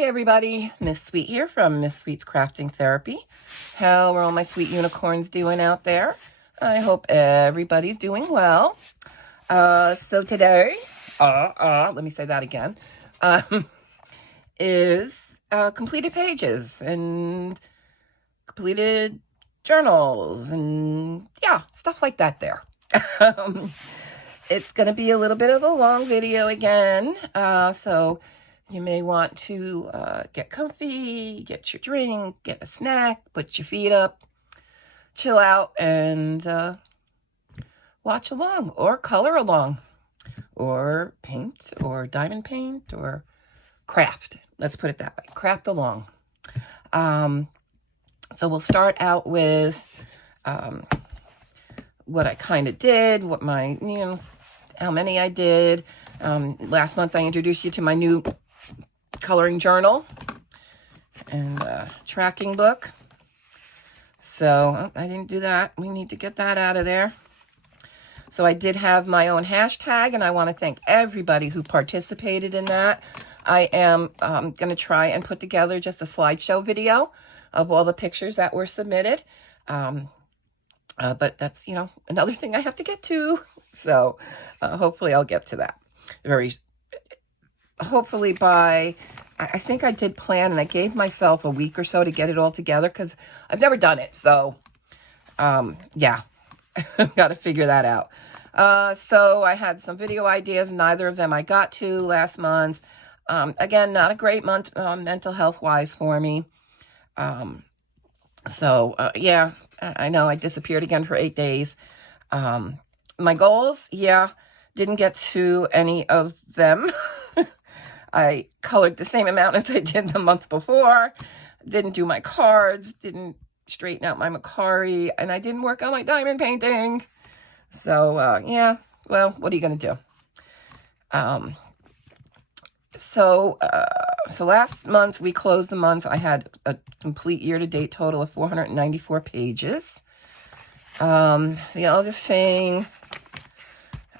Hi everybody, Miss Sweet here from Miss Sweet's Crafting Therapy. How are all my sweet unicorns doing out there? I hope everybody's doing well. So today, let me say that again, is completed pages and completed journals and yeah, stuff like that there. It's going to be a little bit of a long video again, so you may want to get comfy, get your drink, get a snack, put your feet up, chill out, and watch along or color along or paint or diamond paint or craft. Let's put it that way, craft along. So we'll start out with what I kind of did, what my, how many I did. Last month I introduced you to my new coloring journal and tracking book. So I didn't do that. We need to get that out of there. So I did have my own hashtag, and I want to thank everybody who participated in that. I am going to try and put together just a slideshow video of all the pictures that were submitted. But that's, another thing I have to get to. So hopefully I'll get to that hopefully by, I think I did plan, and I gave myself a week or so to get it all together because I've never done it. So, yeah, I've got to figure that out. So I had some video ideas. Neither of them I got to last month. Again, not a great month mental health wise for me. Yeah, I know I disappeared again for 8 days. My goals, didn't get to any of them. I colored the same amount as I did the month before. Didn't do my cards, didn't straighten out my Macari, and I didn't work on my diamond painting. So, yeah, well, what are you going to do? So last month, we closed the month. I had a complete year-to-date total of 494 pages. The other thing,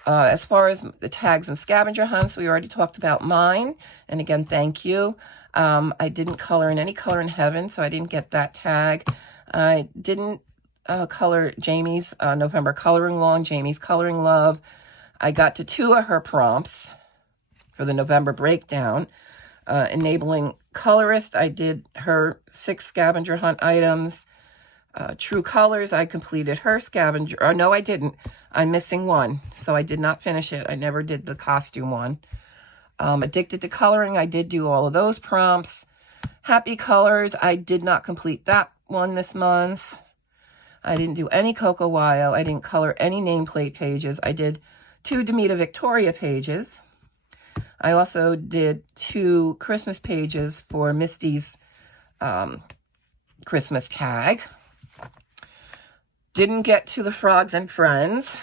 as far as the tags and scavenger hunts, we already talked about mine. And again, thank you. I didn't color in any color in heaven, so I didn't get that tag. I didn't color Jamie's November coloring long, Jamie's coloring love. I got to 2 of her prompts for the November breakdown. Enabling colorist, I did her 6 scavenger hunt items. True Colors, I completed her scavenger. Oh, no, I didn't. I'm missing one, so I did not finish it. I never did the costume one. Addicted to Coloring, I did do all of those prompts. Happy Colors, I did not complete that one this month. I didn't do any SoKawaii. I didn't color any nameplate pages. I did 2 Demita Victoria pages. I also did 2 Christmas pages for Misty's Christmas tag. Didn't get to the Frogs and Friends.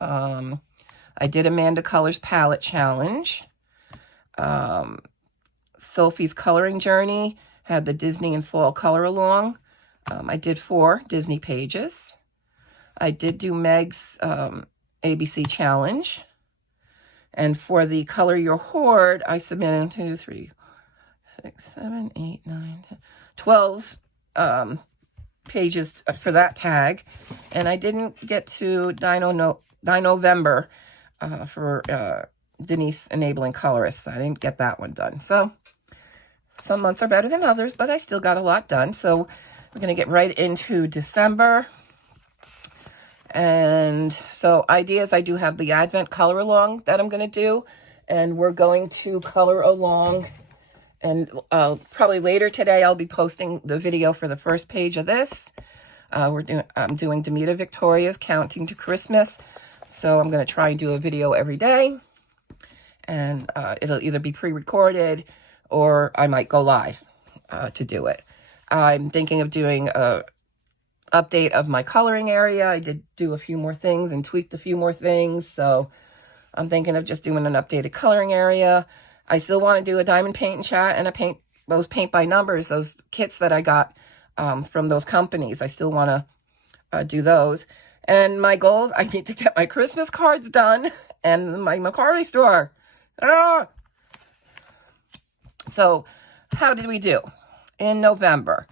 I did Amanda Colors Palette Challenge. Sophie's Coloring Journey had the Disney and Fall Color Along. I did 4 Disney pages. I did do Meg's ABC Challenge. And for the Color Your Hoard, I submitted 2, 3, 6, 7, 8, 9, 10, 12 pages for that tag. And I didn't get to November for Denise Enabling Colorist. I didn't get that one done. So some months are better than others, but I still got a lot done. So we're going to get right into December. And so ideas, I do have the Advent color along that I'm going to do. And we're going to color along. And probably later today, I'll be posting the video for the first page of this. I'm doing Demita Victoria's Counting to Christmas. So I'm going to try and do a video every day. And it'll either be pre-recorded or I might go live to do it. I'm thinking of doing a update of my coloring area. I did do a few more things and tweaked a few more things. So I'm thinking of just doing an updated coloring area. I still want to do a diamond paint and chat and those paint by numbers, those kits that I got from those companies. I still want to do those. And my goals, I need to get my Christmas cards done and my Macari store. So how did we do in November?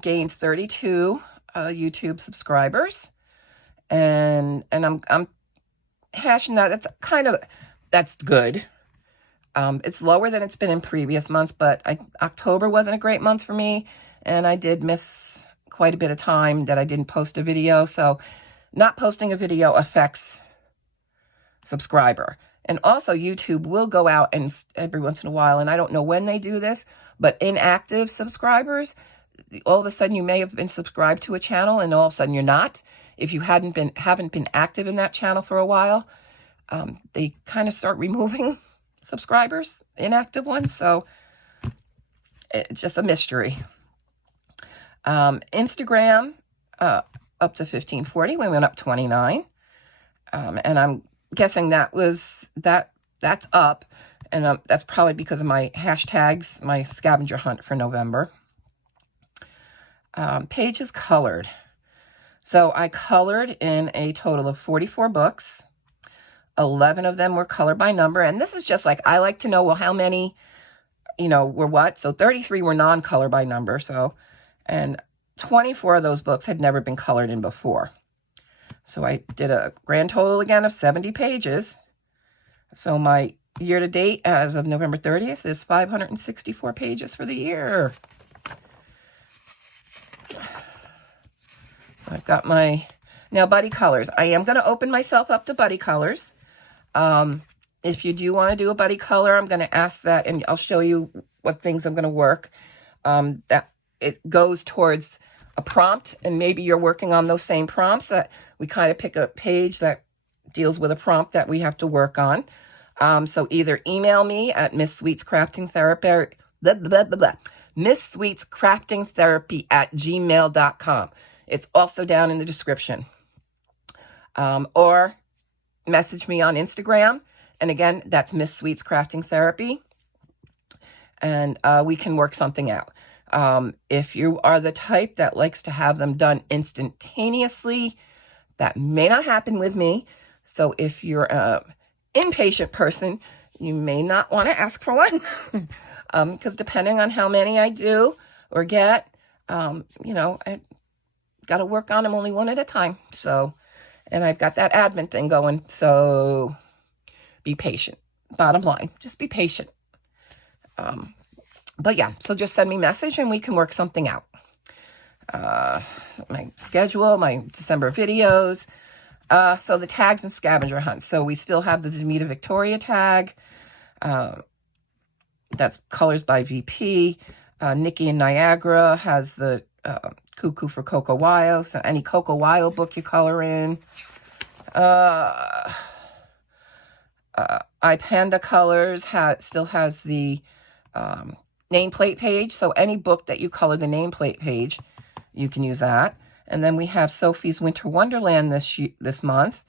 Gained 32 YouTube subscribers, and I'm hashing that. That's good. It's lower than it's been in previous months, but October wasn't a great month for me, and I did miss quite a bit of time that I didn't post a video. So not posting a video affects subscriber. And also YouTube will go out and every once in a while, and I don't know when they do this, but inactive subscribers, all of a sudden you may have been subscribed to a channel and all of a sudden you're not. If you haven't been active in that channel for a while, they kind of start removing subscribers, inactive ones. So it's just a mystery. Instagram, up to 1540. We went up 29. And I'm guessing that's up. And that's probably because of my hashtags, my scavenger hunt for November. Pages colored. So I colored in a total of 44 books. 11 of them were color by number. And this is just like, I like to know, well, how many, were what? So 33 were non-color by number. So, and 24 of those books had never been colored in before. So I did a grand total again of 70 pages. So my year to date as of November 30th is 564 pages for the year. So I've got my, now buddy colors. I am going to open myself up to buddy colors. If you do want to do a buddy color, I'm going to ask that, and I'll show you what things I'm going to work. That it goes towards a prompt, and maybe you're working on those same prompts, that we kind of pick a page that deals with a prompt that we have to work on. So either email me at Miss Sweets Crafting Therapy, Miss Sweets Crafting Therapy @gmail.com. It's also down in the description. Or message me on Instagram. And again, that's Miss Sweets Crafting Therapy. And we can work something out. If you are the type that likes to have them done instantaneously, that may not happen with me. So if you're an impatient person, you may not want to ask for one. Because depending on how many I do or get, I got to work on them only one at a time. So, and I've got that admin thing going. So be patient. Bottom line, just be patient. But yeah, so just send me a message and we can work something out. My schedule, my December videos. So the tags and scavenger hunts. So we still have the Demita Victoria tag. That's colors by VP. Nikki in Niagara has the Cuckoo for SoKawaii. So any SoKawaii book you color in. iPanda Colors still has the nameplate page. So any book that you color the nameplate page, you can use that. And then we have Sophie's Winter Wonderland this month.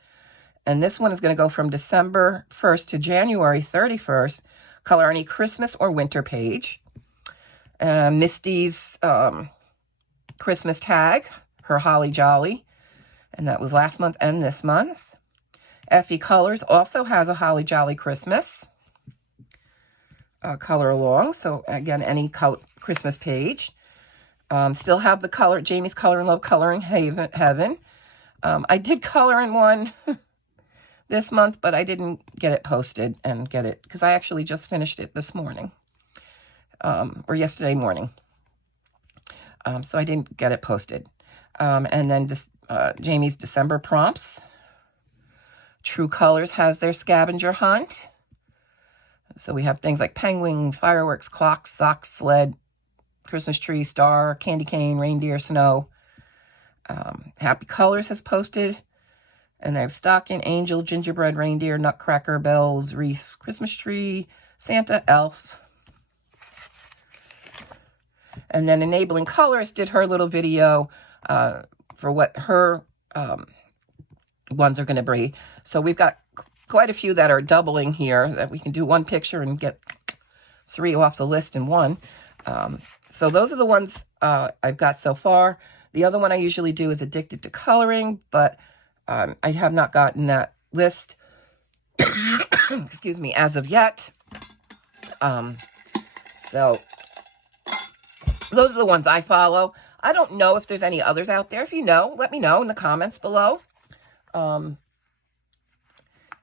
And this one is going to go from December 1st to January 31st. Color any Christmas or winter page. Misty's Christmas tag, her Holly Jolly. And that was last month and this month. Effie Colors also has a Holly Jolly Christmas color along. So again, any Christmas page. Still have the color, Jamie's Color and Love Coloring Heaven. I did color in one this month, but I didn't get it posted and get it, because I actually just finished it this morning, or yesterday morning. So I didn't get it posted. And then just Jamie's December prompts. True Colors has their scavenger hunt. So we have things like penguin, fireworks, clocks, socks, sled, Christmas tree, star, candy cane, reindeer, snow. Happy Colors has posted. And they have stocking, angel, gingerbread, reindeer, nutcracker, bells, wreath, Christmas tree, Santa, elf. And then Enabling Colors did her little video for what her ones are going to be. So we've got quite a few that are doubling here, that we can do one picture and get 3 off the list in one. So those are the ones I've got so far. The other one I usually do is Addicted to Coloring, but I have not gotten that list, excuse me, as of yet. So So those are the ones I follow. I don't know if there's any others out there. If you know, let me know in the comments below. You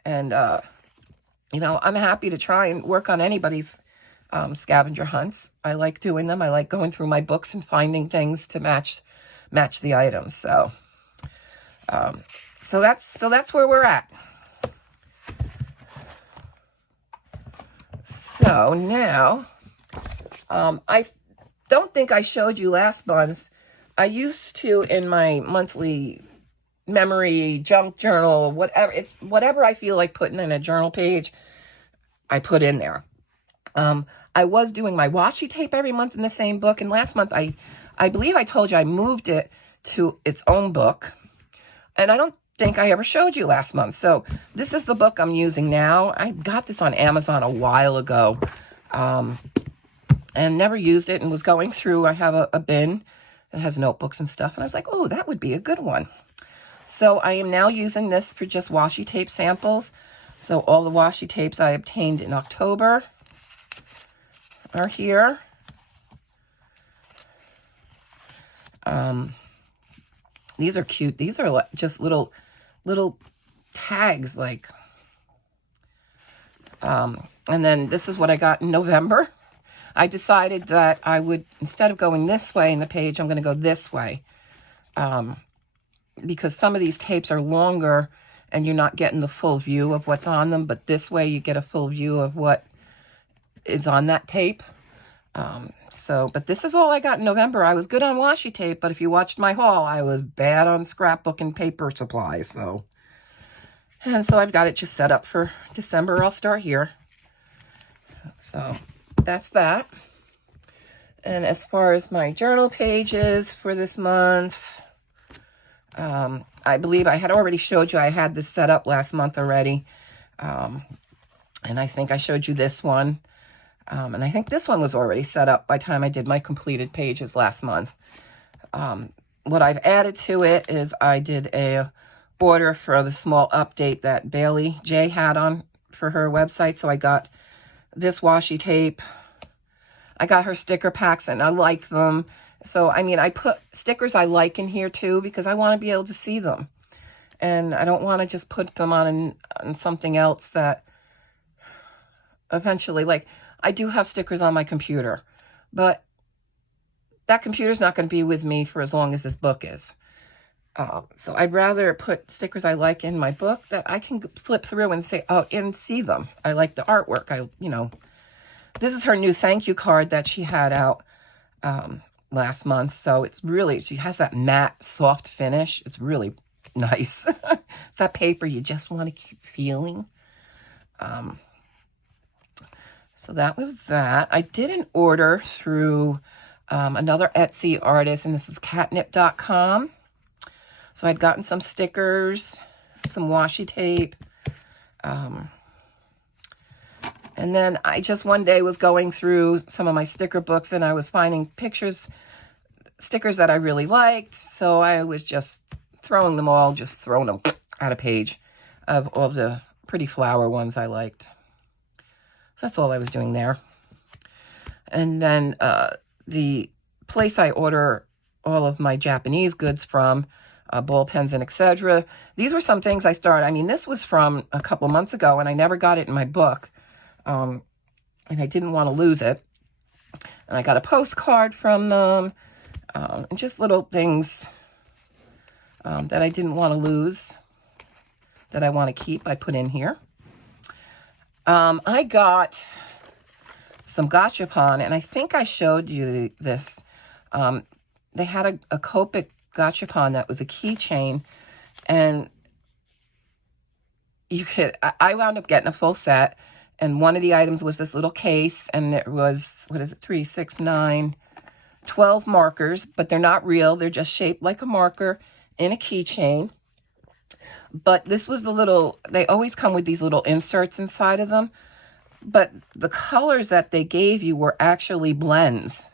know, I'm happy to try and work on anybody's scavenger hunts. I like doing them. I like going through my books and finding things to match the items. So, so that's where we're at. So now, I don't think I showed you last month. I used to, in my monthly memory junk journal, whatever I feel like putting in a journal page, I put in there. I was doing my washi tape every month in the same book, and last month I believe I told you I moved it to its own book, and I don't think I ever showed you last month. So this is the book I'm using now. I got this on Amazon a while ago, and never used it, and was going through. I have a bin that has notebooks and stuff, and I was like, oh, that would be a good one. So I am now using this for just washi tape samples. So all the washi tapes I obtained in October are here. These are cute. These are just little tags, like, and then this is what I got in November. I decided that I would, instead of going this way in the page, I'm going to go this way. Because some of these tapes are longer and you're not getting the full view of what's on them, but this way you get a full view of what is on that tape. But this is all I got in November. I was good on washi tape, but if you watched my haul, I was bad on scrapbook and paper supplies. And so I've got it just set up for December. I'll start here. So that's that. And as far as my journal pages for this month, I believe I had already showed you I had this set up last month already. And I think I showed you this one. And I think this one was already set up by the time I did my completed pages last month. What I've added to it is I did a order for the small update that Bailey J had on for her website. So I got this washi tape. I got her sticker packs and I like them. So, I mean, I put stickers I like in here too, because I want to be able to see them. And I don't want to just put them on something else that eventually, like, I do have stickers on my computer, but that computer's not going to be with me for as long as this book is. So I'd rather put stickers I like in my book that I can flip through and say, oh, and see them. I like the artwork. This is her new thank you card that she had out, last month. So it's really, she has that matte soft finish. It's really nice. It's that paper you just want to keep feeling. So that was that. I did an order through another Etsy artist, and this is catnip.com. So I'd gotten some stickers, some washi tape. And then I just one day was going through some of my sticker books, and I was finding stickers that I really liked. So I was just throwing them at a page of all the pretty flower ones I liked. So that's all I was doing there. And then the place I order all of my Japanese goods from, ball pens and etc. These were some things I started. I mean, this was from a couple months ago, and I never got it in my book. And I didn't want to lose it. And I got a postcard from them, and just little things that I didn't want to lose, that I want to keep, I put in here. I got some gachapon, and I think I showed you this. They had a Copic gachapon that was a keychain, and I wound up getting a full set. And one of the items was this little case, and it was, 3, 6, 9, 12 markers, but they're not real. They're just shaped like a marker in a keychain. But this was they always come with these little inserts inside of them. But the colors that they gave you were actually blends,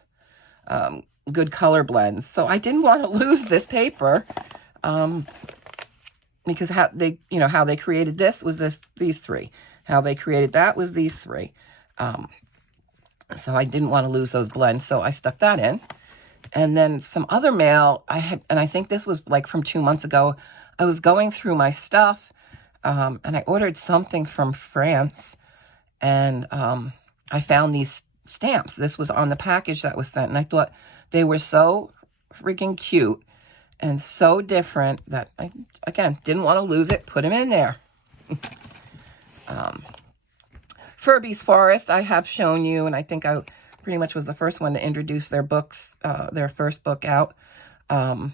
good color blends. So I didn't want to lose this paper, because how they created this was these three. How they created that was these three. So I didn't want to lose those blends, so I stuck that in. And then some other mail I had, and I think this was like from 2 months ago. I was going through my stuff, and I ordered something from France, and I found these stamps. This was on the package that was sent, and I thought they were so freaking cute and so different that I, again, didn't want to lose it, put them in there. Furby's Forest, I have shown you, and I think I pretty much was the first one to introduce their books, their first book out. I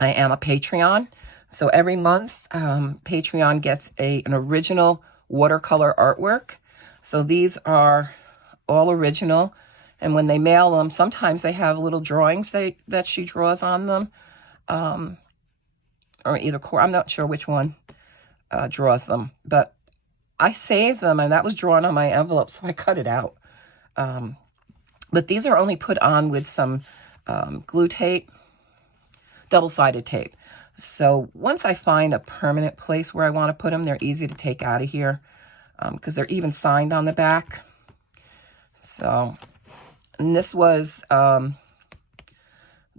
am a Patreon, so every month Patreon gets an original watercolor artwork. So these are all original, and when they mail them, sometimes they have little drawings that she draws on them, or either I'm not sure which one draws them, but I saved them, and that was drawn on my envelope, so I cut it out. But these are only put on with some glue tape, double-sided tape. So once I find a permanent place where I want to put them, they're easy to take out of here, because they're even signed on the back. So, and this was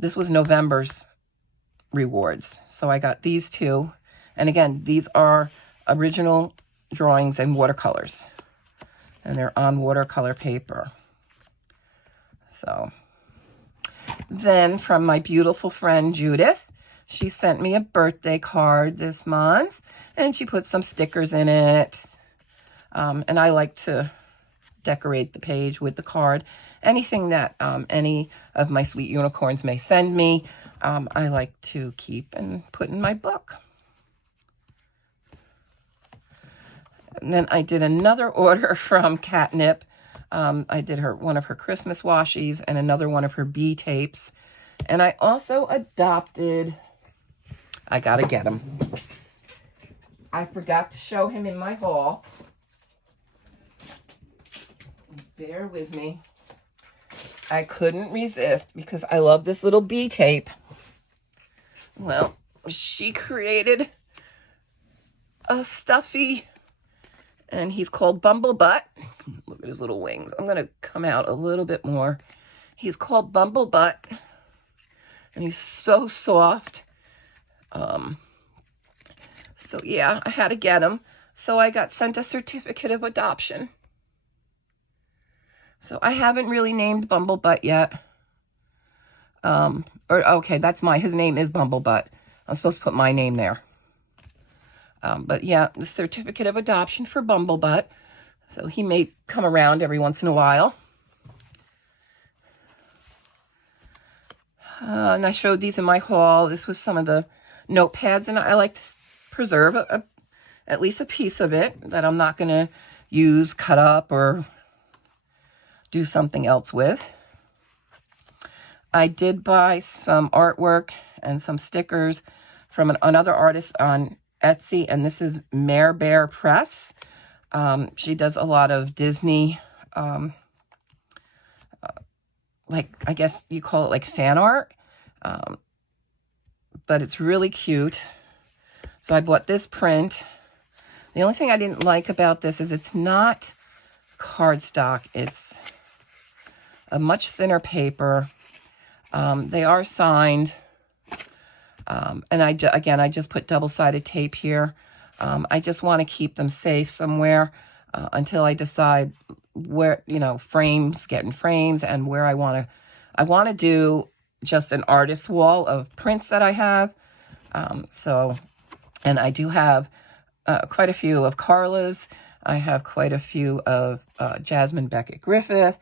November's rewards. So I got these two, and again, these are original drawings and watercolors, and they're on watercolor paper. So then from my beautiful friend Judith, she sent me a birthday card this month, and she put some stickers in it, and I like to decorate the page with the card. Anything that any of my sweet unicorns may send me, I like to keep and put in my book. And then I did another order from Catnip. I did one of her Christmas washies and another one of her bee tapes. And I also adopted, I gotta get him. I forgot to show him in my haul. Bear with me. I couldn't resist because I love this little bee tape. Well, she created a stuffy, and he's called Bumblebutt. Look at his little wings. I'm going to come out a little bit more. He's called Bumblebutt, and he's so soft. So yeah, I had to get him. So I got sent a certificate of adoption. So I haven't really named Bumblebutt yet. Okay, that's his name is Bumblebutt. I'm supposed to put my name there. But yeah, the certificate of adoption for Bumblebutt. So he may come around every once in a while. And I showed these in my haul. This was some of the notepads, and I like to preserve at least a piece of it that I'm not going to use, cut up, or do something else with. I did buy some artwork and some stickers from another artist on Etsy, and this is Mare Bear Press. She does a lot of Disney, like, I guess you call it like fan art, but it's really cute. So I bought this print. The only thing I didn't like about this is it's not cardstock. It's a much thinner paper. They are signed. And I just put double-sided tape here. I just want to keep them safe somewhere until I decide where, getting frames, and where I want to do just an artist wall of prints that I have. And I do have quite a few of Carla's. I have quite a few of Jasmine Beckett Griffith.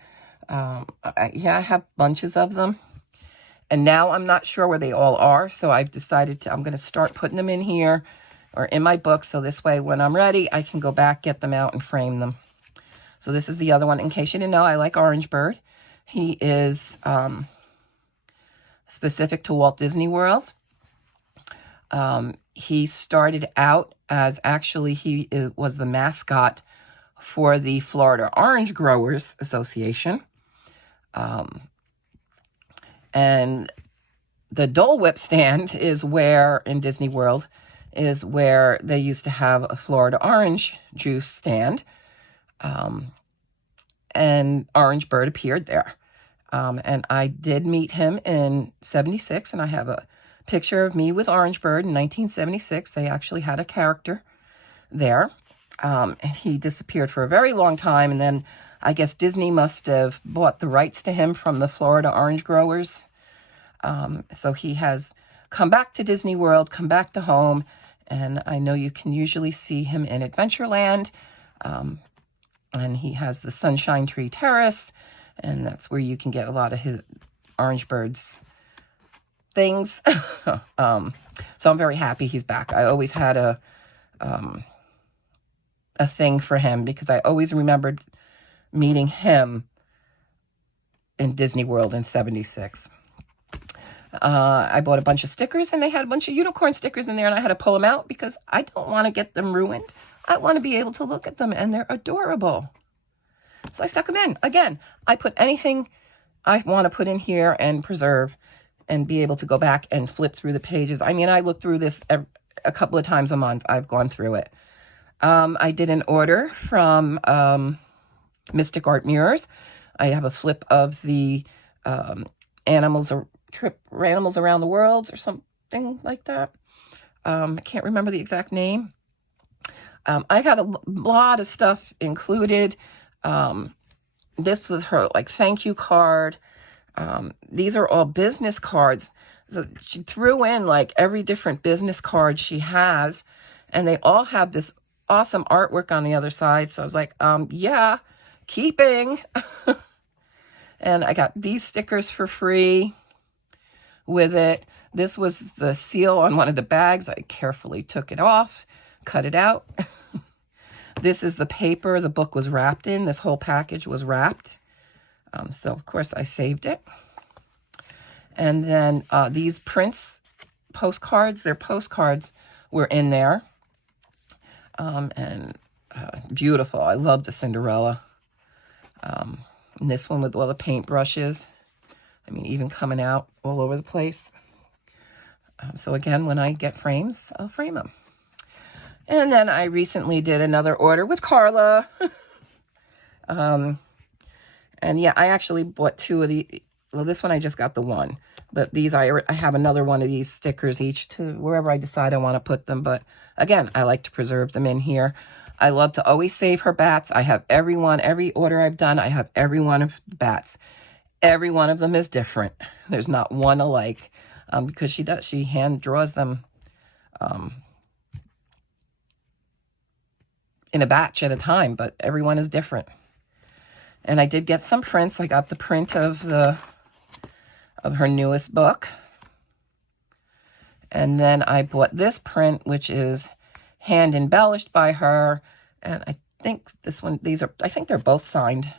I have bunches of them. And now I'm not sure where they all are, so I've decided I'm going to start putting them in here or in my book, so this way when I'm ready, I can go back, get them out, and frame them. So this is the other one. In case you didn't know, I like Orange Bird. He is specific to Walt Disney World. He started out as he was the mascot for the Florida Orange Growers Association. And the Dole Whip stand is where, in Disney World, is where they used to have a Florida orange juice stand. and Orange Bird appeared there. And I did meet him in 76, and I have a picture of me with Orange Bird in 1976. They actually had a character there. He disappeared for a very long time, and then I guess Disney must have bought the rights to him from the Florida orange growers. So he has come back to Disney World, come back to home, and I know you can usually see him in Adventureland. And he has the Sunshine Tree Terrace, and that's where you can get a lot of his Orange Bird's things. So I'm very happy he's back. I always had a thing for him because I always remembered meeting him in Disney World in 76. I bought a bunch of stickers, and they had a bunch of unicorn stickers in there, and I had to pull them out because I don't want to get them ruined. I want to be able to look at them, and they're adorable. So I stuck them in. Again, I put anything I want to put in here and preserve and be able to go back and flip through the pages. I mean, I look through this a couple of times a month. I've gone through it. I did an order from Mystic Art Mirrors. I have a flip of the animals around the world or something like that. I can't remember the exact name. I got a lot of stuff included. This was her thank you card. These are all business cards. So she threw in every different business card she has, and they all have this awesome artwork on the other side. So I was like, yeah, keeping. And I got these stickers for free with it. This was the seal on one of the bags. I carefully took it off, cut it out. This is the paper the book was wrapped in. This whole package was wrapped. So, of course, I saved it. And then these Prince postcards, their postcards were in there. And beautiful. I love the Cinderella. And this one with all the paint brushes. I mean, even coming out all over the place. So, again, when I get frames, I'll frame them. And then I recently did another order with Carla. And yeah, I actually bought two of the, well, this one I just got the one. But these, I have another one of these stickers each to wherever I decide I want to put them. But again, I like to preserve them in here. I love to always save her bats. I have every order I've done, I have every one of the bats. Every one of them is different. There's not one alike. Because she hand draws them in a batch at a time, but everyone is different. And I did get some prints. I got the print of her newest book. And then I bought this print, which is hand embellished by her. And I think this one, I think they're both signed.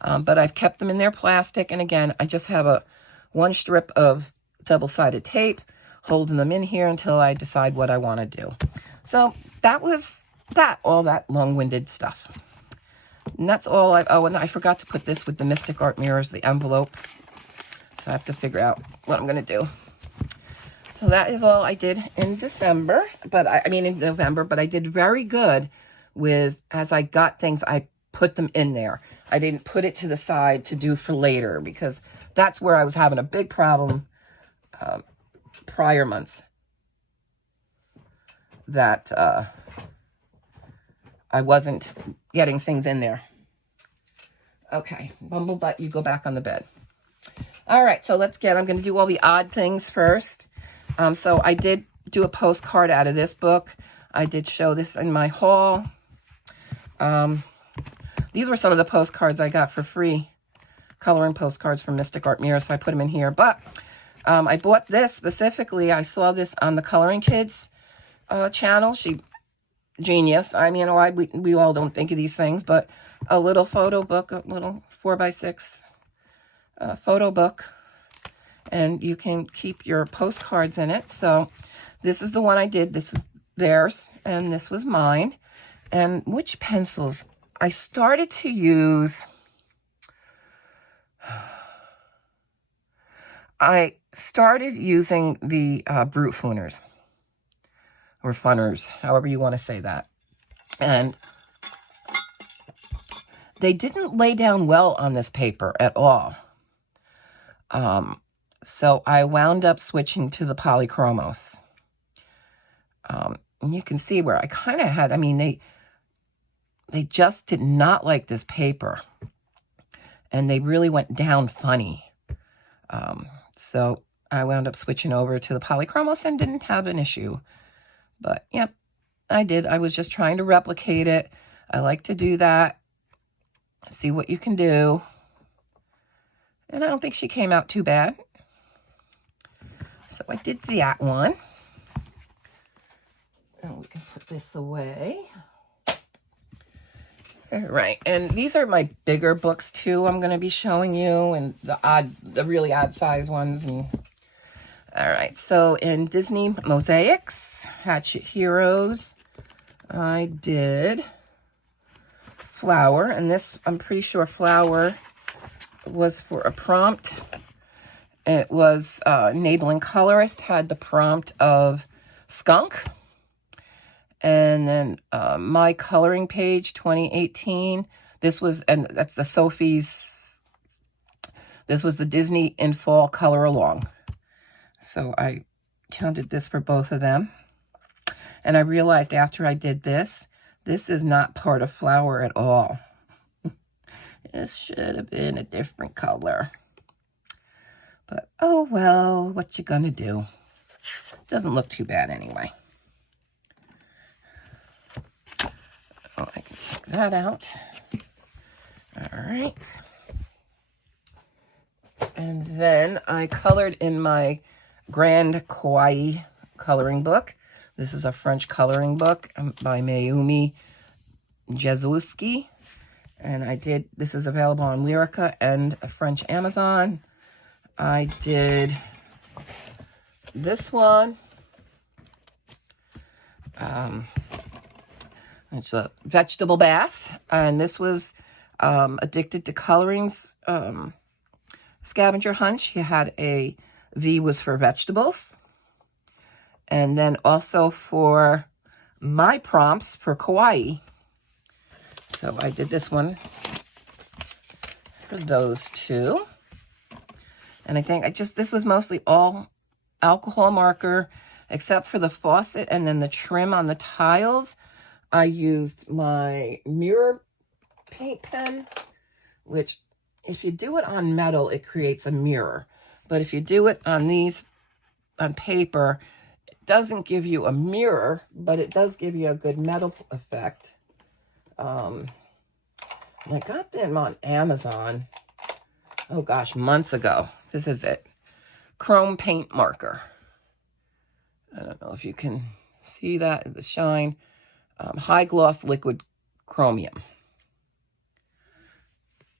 But I've kept them in their plastic. And again, I just have one strip of double-sided tape holding them in here until I decide what I want to do. So that was all that long-winded stuff. And that's all and I forgot to put this with the Mystic Art Mirrors, the envelope. So I have to figure out what I'm going to do. So that is all I did in December, in November, but I did very good with, as I got things, I put them in there. I didn't put it to the side to do for later because that's where I was having a big problem prior months. That I wasn't getting things in there. Okay, Bumblebutt, you go back on the bed. All right, so I'm going to do all the odd things first. So I did do a postcard out of this book. I did show this in my haul. These were some of the postcards I got for free. Coloring postcards from Mystic Art Mirror, so I put them in here. But I bought this specifically. I saw this on the Coloring Kids channel. Genius. I mean, we all don't think of these things, but a little photo book, a little 4x6 photo book, and you can keep your postcards in it. So this is the one I did. This is theirs, and this was mine. And which pencils? I started to use... I started using the Brute Funers. Or Funners, however you want to say that. And they didn't lay down well on this paper at all. So I wound up switching to the polychromos. And you can see where I kind of had, I mean, they just did not like this paper. And they really went down funny. So I wound up switching over to the polychromos and didn't have an issue. But, yep, I did. I was just trying to replicate it. I like to do that. See what you can do. And I don't think she came out too bad. So I did that one. And we can put this away. All right, and these are my bigger books too. I'm going to be showing you, and the really odd size ones. And all right, so in Disney Mosaics, Hatchet Heroes, I did Flower, and this I'm pretty sure Flower was for a prompt. It was Enabling Colorist had the prompt of skunk. And then My Coloring Page 2018. This was, and that's the Sophie's, this was the Disney in Fall Color Along. So I counted this for both of them. And I realized after I did this is not part of Flower at all. This should have been a different color. But oh well, what you gonna do? Doesn't look too bad anyway. Oh, I can take that out. All right. And then I colored in my Grand Kawaii coloring book. This is a French coloring book by Mayumi Jezuski. And I did, this is available on Lyrica and a French Amazon. I did this one. It's a vegetable bath, and this was Addicted to Coloring's scavenger hunt. She had a V was for vegetables, and then also for my prompts for Kawaii. So I did this one for those two, and I think this was mostly all alcohol marker, except for the faucet and then the trim on the tiles. I used my mirror paint pen, which if you do it on metal, it creates a mirror. But if you do it on on paper, it doesn't give you a mirror, but it does give you a good metal effect. And I got them on Amazon, oh gosh, months ago. This is it. Chrome paint marker. I don't know if you can see that, the shine. High gloss liquid chromium.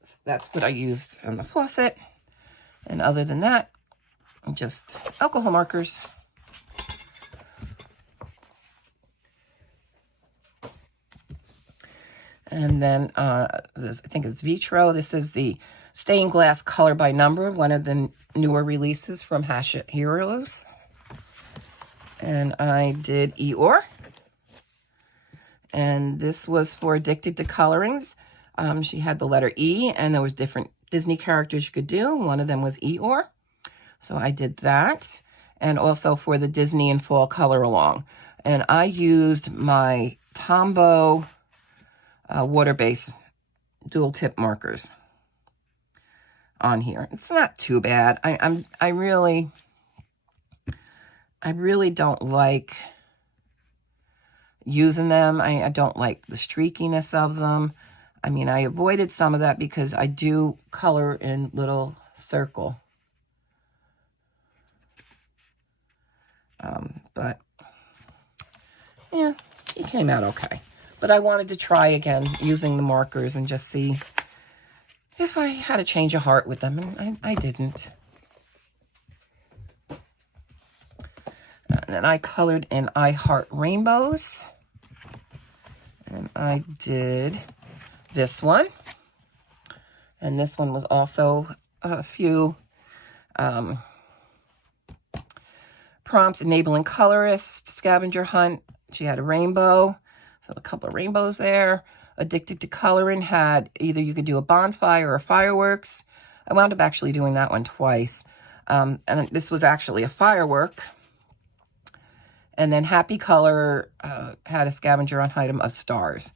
So that's what I used on the faucet. And other than that, just alcohol markers. And then this, I think it's Vitro. This is the Stained Glass Color by Number, one of the newer releases from Hatchet Heroes. And I did Eeyore. And this was for Addicted to Colorings. She had the letter E, and there was different Disney characters you could do. One of them was Eeyore. So I did that. And also for the Disney in Fall Color Along. And I used my Tombow water-based dual tip markers on here. It's not too bad. I really don't like using them. I don't like the streakiness of them. I mean, I avoided some of that because I do color in little circle. But yeah, it came out okay. But I wanted to try again using the markers and just see if I had a change of heart with them, and I didn't. And then I colored in I Heart Rainbows. And I did this one. And this one was also a few prompts, Enabling Colorist, Scavenger Hunt. She had a rainbow. So a couple of rainbows there. Addicted to Coloring had either you could do a bonfire or fireworks. I wound up actually doing that one twice. And this was actually a firework. And then Happy Color had a scavenger hunt item of stars.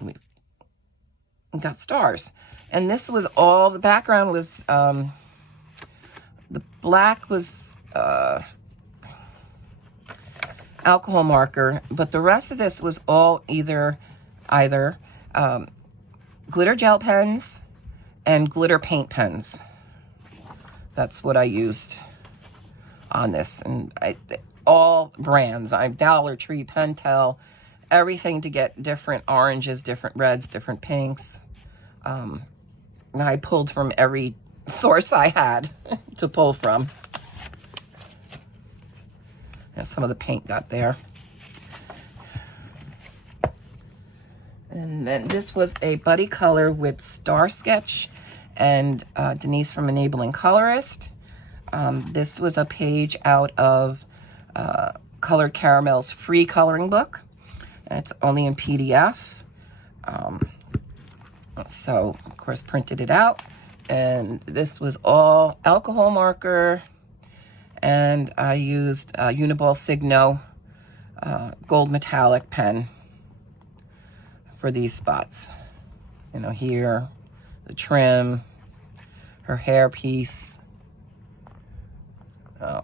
We got stars. And this was all, the background was, the black was alcohol marker, but the rest of this was all either glitter gel pens and glitter paint pens. That's what I used on this. And all brands. Dollar Tree, Pentel, everything to get different oranges, different reds, different pinks. I pulled from every source I had to pull from. And some of the paint got there. And then this was a buddy color with Star Sketch and Denise from Enabling Colorist. This was a page out of Colored Caramel's free coloring book. It's only in PDF. So, of course, printed it out. And this was all alcohol marker. And I used Uniball Signo gold metallic pen for these spots. You know, here, the trim, her hair piece. Oh.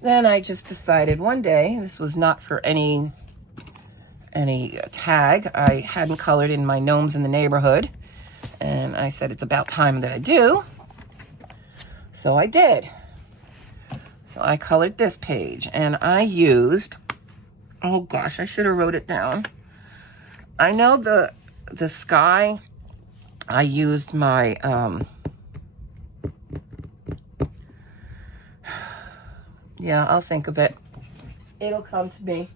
Then I just decided one day, this was not for any tag. I hadn't colored in my gnomes in the neighborhood. And I said, it's about time that I do. So I did. So I colored this page. And I used, oh gosh, I should have wrote it down. I know the sky, I used my, yeah, I'll think of it. It'll come to me.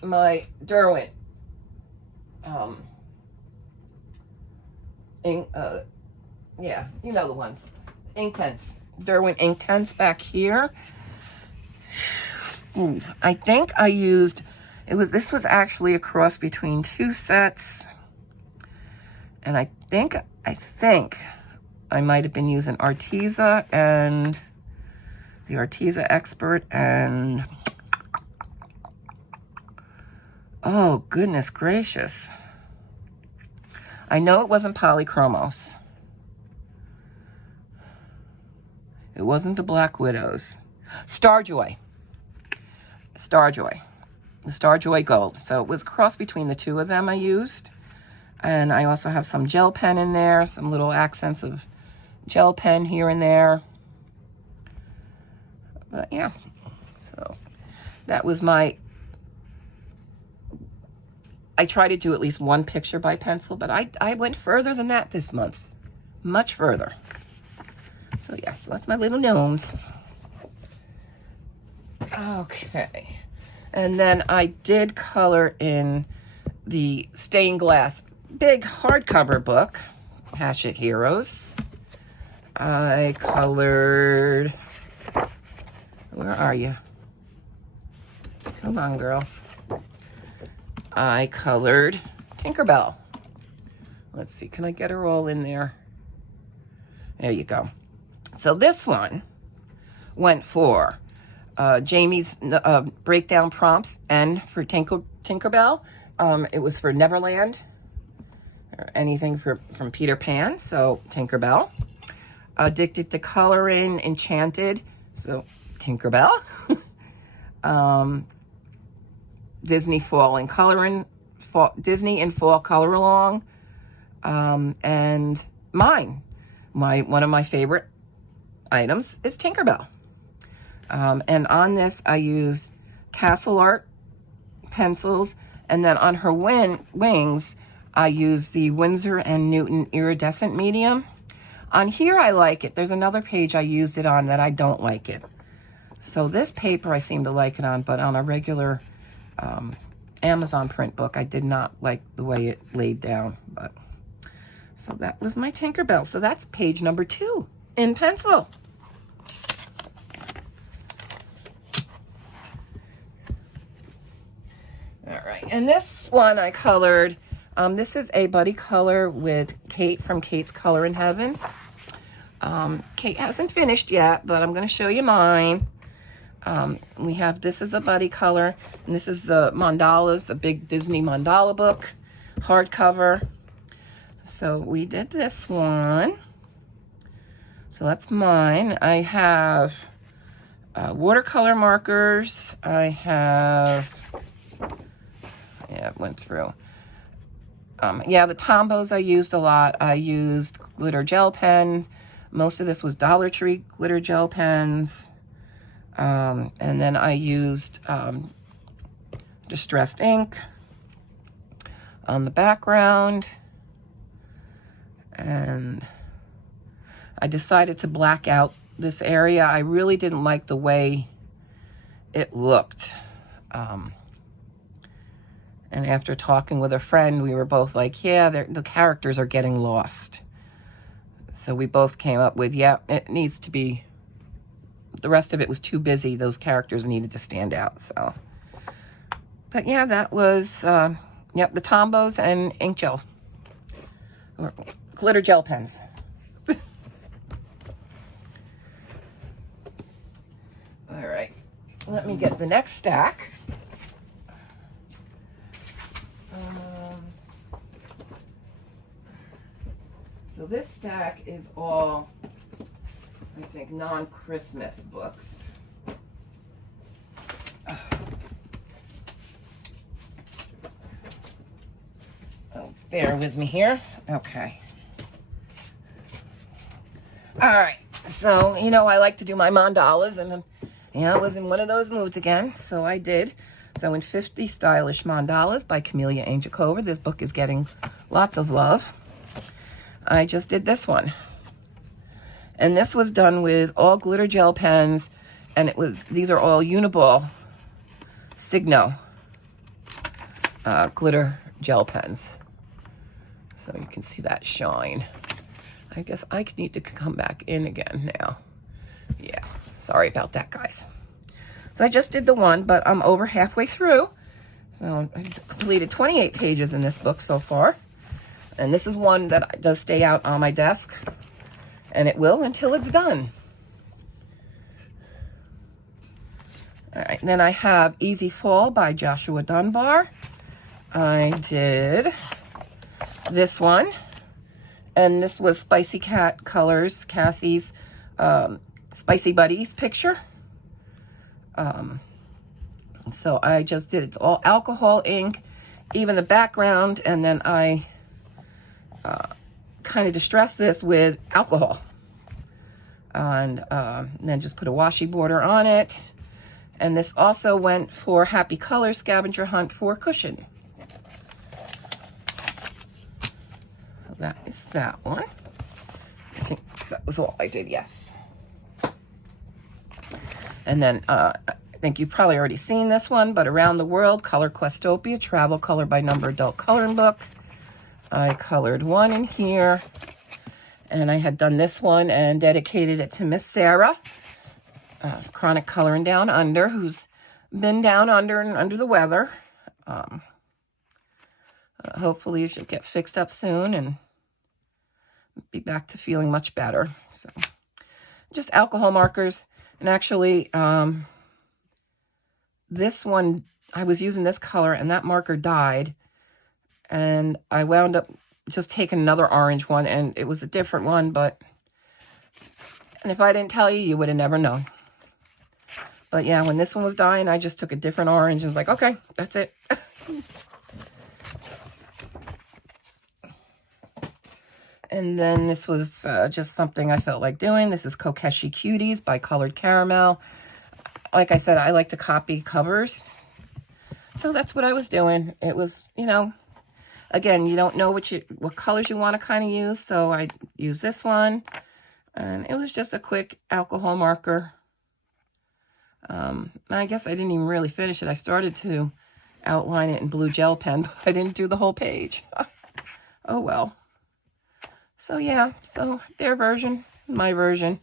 My Derwent ink, yeah, you know the ones. Inktense. Derwent Inktense back here. I think I used, this was actually a cross between two sets. And I think I might have been using Arteza and the Arteza Expert and, oh, goodness gracious. I know it wasn't Polychromos. It wasn't the Black Widows. Starjoy. Starjoy. The Starjoy Gold. So it was a cross between the two of them I used. And I also have some gel pen in there, some little accents of gel pen here and there. But yeah, so that was I try to do at least one picture by pencil, but I went further than that this month. Much further. So yeah, so that's my little gnomes. Okay. And then I did color in the stained glass big hardcover book, Hatchet Heroes. I colored, where are you? Come on, girl. I colored Tinkerbell. Let's see, can I get her all in there? There you go. So this one went for Jamie's breakdown prompts and for Tinkerbell. It was for Neverland or anything from Peter Pan, so Tinkerbell. Addicted to Coloring, Enchanted, so Tinkerbell. Disney Fall and Coloring, Disney and Fall Color Along, and mine. One of my favorite items is Tinkerbell. And on this I used Castle Art pencils, and then on her wings I used the Winsor & Newton iridescent medium. On here I like it. There's another page I used it on that I don't like it. So this paper I seem to like it on, but on a regular Amazon print book I did not like the way it laid down. But so that was my Tinkerbell. So that's page number 2 in pencil. right, and this one I colored. This is a buddy color with Kate from Kate's Color in Heaven. Kate hasn't finished yet, but I'm going to show you mine. We have, this is a buddy color, and this is the mandalas, the big Disney mandala book, hardcover. So we did this one. So that's mine. I have watercolor markers. I have, yeah, it went through. Yeah, the Tombos I used a lot. I used glitter gel pens. Most of this was Dollar Tree glitter gel pens. And then I used distressed ink on the background. And I decided to black out this area. I really didn't like the way it looked. And after talking with a friend, we were both like, yeah, the characters are getting lost. So we both came up with, yeah, it needs to be, the rest of it was too busy. Those characters needed to stand out. So, but yeah, that was, yep, the Tombos and ink gel, or glitter gel pens. All right, let me get the next stack. So this stack is all, I think, non-Christmas books. Oh, bear with me here. Okay. All right. So, you know, I like to do my mandalas, and yeah, I was in one of those moods again, so I did. So in 50 Stylish Mandalas by Camelia Angelkova, this book is getting lots of love. I just did this one. And this was done with all glitter gel pens, and it was, these are all Uniball Signo glitter gel pens. So you can see that shine. I guess I need to come back in again now. Yeah, sorry about that, guys. So I just did the one, but I'm over halfway through. So I completed 28 pages in this book so far. And this is one that does stay out on my desk. And it will until it's done. All right, and then I have Easy Fall by Joshua Dunbar. I did this one. And this was Spicy Cat Colors, Kathy's Spicy Buddies picture. So I just did, it's all alcohol ink, even the background, and then I kind of distressed this with alcohol. And then just put a washi border on it. And this also went for Happy Colors Scavenger Hunt for cushion. That is that one. I think that was all I did, yes. And then I think you've probably already seen this one, but Around the World, Color Questopia, Travel Color by Number Adult Coloring Book. I colored one in here, and I had done this one and dedicated it to Miss Sarah, Chronic Coloring Down Under, who's been down under and under the weather. Hopefully she'll get fixed up soon and be back to feeling much better. So just alcohol markers. And actually, this one, I was using this color and that marker died. And I wound up just taking another orange one, and it was a different one, but, and if I didn't tell you, you would have never known. But yeah, when this one was dying, I just took a different orange and was like, okay, that's it. And then this was just something I felt like doing. This is Kokeshi Cuties by Colored Caramel. Like I said, I like to copy covers. So that's what I was doing. It was, you know, again, you don't know what colors you want to kind of use. So I used this one. And it was just a quick alcohol marker. I guess I didn't even really finish it. I started to outline it in blue gel pen, but I didn't do the whole page. Oh, well. So, yeah. So, their version, my version.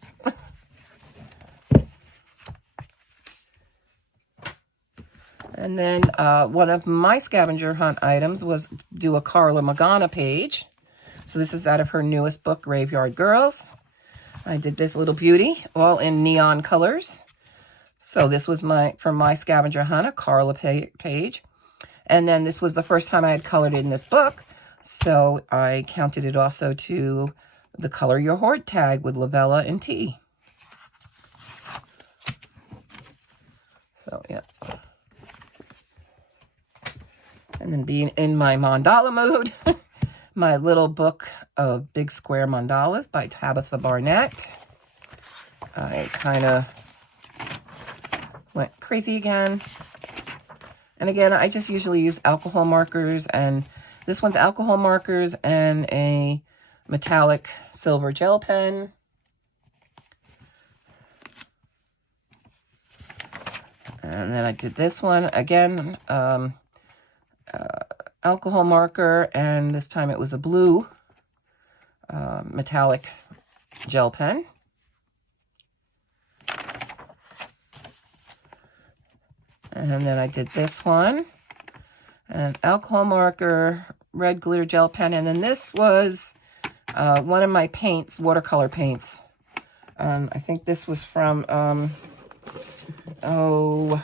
And then one of my scavenger hunt items was to do a Carla Magana page. So this is out of her newest book, Graveyard Girls. I did this little beauty, all in neon colors. So this was from my scavenger hunt, a Carla page. And then this was the first time I had colored in this book. So I counted it also to the Color Your Hoard tag with Lavella and Tea. So, yeah. And then being in my mandala mood, my little book of big square mandalas by Tabitha Barnett. I kind of went crazy again. And again, I just usually use alcohol markers, and this one's alcohol markers and a metallic silver gel pen. And then I did this one again, alcohol marker, and this time it was a blue metallic gel pen. And then I did this one, an alcohol marker, red glitter gel pen, and then this was one of my paints, watercolor paints. I think this was from, where's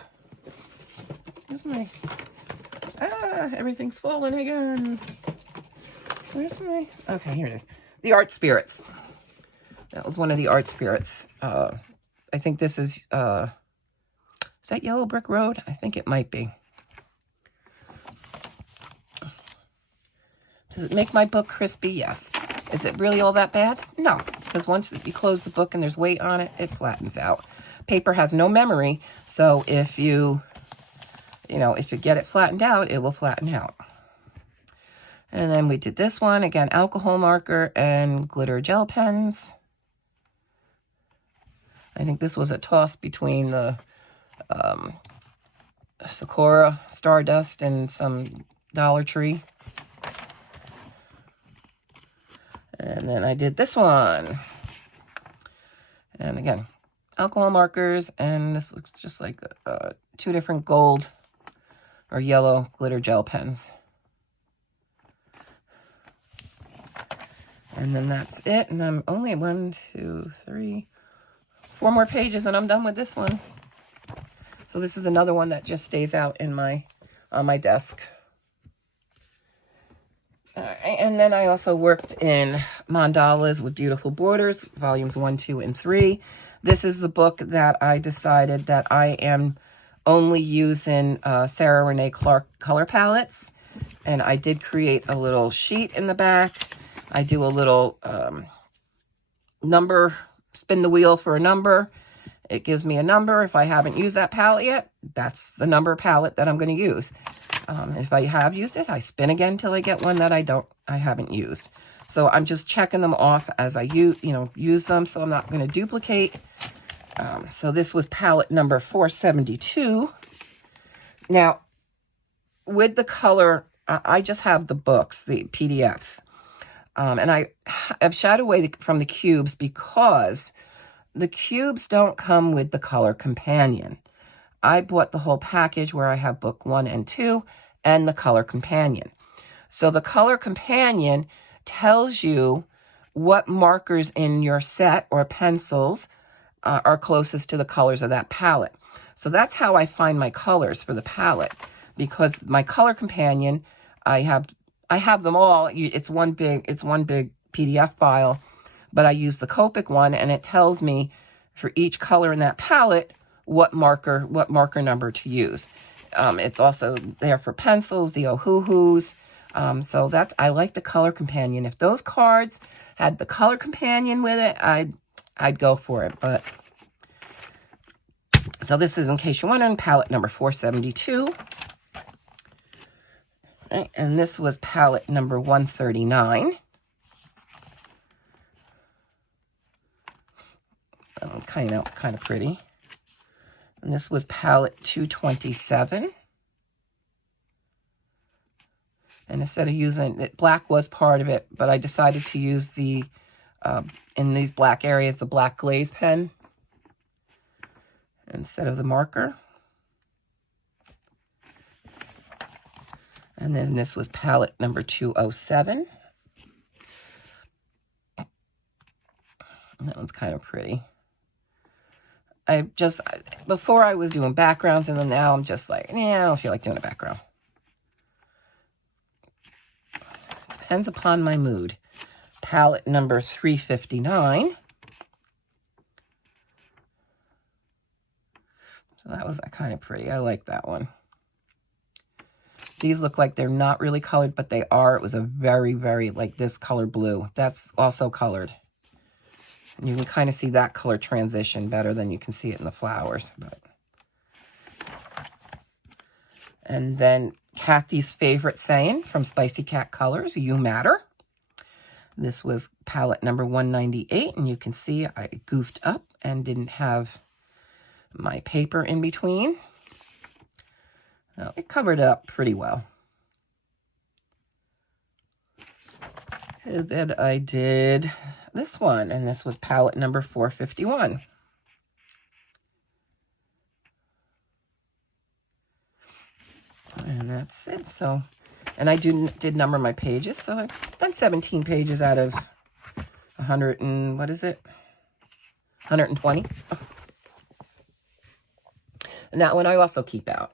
my, everything's falling again. Where's my, okay, here it is. The Art Spirits. That was one of the Art Spirits. I think this is that Yellow Brick Road? I think it might be. Does it make my book crispy? Yes. Is it really all that bad? No, because once you close the book and there's weight on it, it flattens out. Paper has no memory, so if you get it flattened out, it will flatten out. And then we did this one, again, alcohol marker and glitter gel pens. I think this was a toss between the Sakura Stardust and some Dollar Tree. And then I did this one. And again, alcohol markers, and this looks just like two different gold or yellow glitter gel pens. And then that's it. And I'm only 1, 2, 3, 4 more pages, and I'm done with this one. So this is another one that just stays out in on my desk. And then I also worked in Mandalas with Beautiful Borders, volumes 1, 2, and 3. This is the book that I decided that I am only using Sarah Renee Clark color palettes. And I did create a little sheet in the back. I do a little number, spin the wheel for a number. It gives me a number. If I haven't used that palette yet, that's the number palette that I'm going to use. If I have used it, I spin again till I get one that I haven't used. So I'm just checking them off as I use them, so I'm not going to duplicate. So this was palette number 472. Now, with the color, I just have the books, the PDFs. And I have shied away from the cubes because the cubes don't come with the color companion. I bought the whole package where I have book 1 and 2 and the color companion. So the color companion tells you what markers in your set or pencils are closest to the colors of that palette. So that's how I find my colors for the palette, because my color companion, I have them all. It's one big PDF file, but I use the Copic one, and it tells me for each color in that palette what marker number to use. It's also there for pencils, the Ohuhus. So I like the color companion. If those cards had the color companion with it, I'd go for it. But so this is, in case you're wondering, palette number 472. Right, and this was palette number 139. Kind of pretty. And this was palette 227. And instead of using it, black was part of it, but I decided to use the, in these black areas, the black glaze pen instead of the marker. And then this was palette number 207. That one's kind of pretty. Before I was doing backgrounds, and then now I'm just like, yeah, I don't feel like doing a background. It depends upon my mood. Palette number 359. So that was kind of pretty. I like that one. These look like they're not really colored, but they are. It was a very, very, like this color blue. That's also colored. And you can kind of see that color transition better than you can see it in the flowers. And then Kathy's favorite saying from Spicy Cat Colors, "You matter." This was palette number 198, and you can see I goofed up and didn't have my paper in between. Well, it covered up pretty well. And then I did this one, and this was palette number 451. And that's it. So, and I did number my pages, so I've done 17 pages out of 100 and, what is it? 120. And that one I also keep out.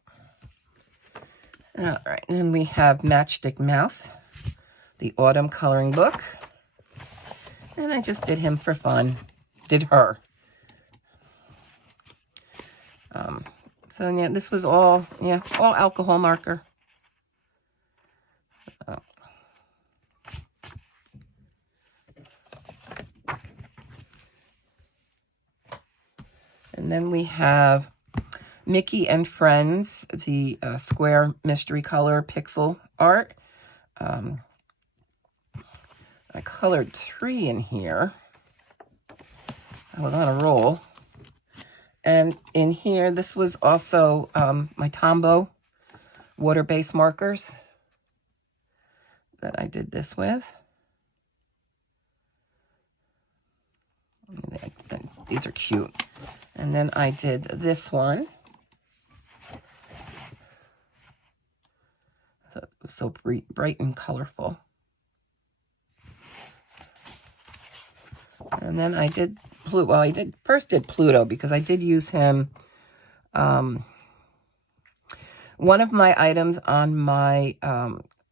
All right, and then we have Matchstick Mouse, the Autumn Coloring Book. And I just did him for fun. Did her. So yeah, this was all alcohol marker. And then we have Mickey and Friends, the square mystery color pixel art. I colored 3 in here. I was on a roll. And in here, this was also my Tombow water-based markers that I did this with. These are cute. And then I did this one. So it was so bright and colorful. And then I did Pluto. Well, I first did Pluto because I did use him. One of my items on my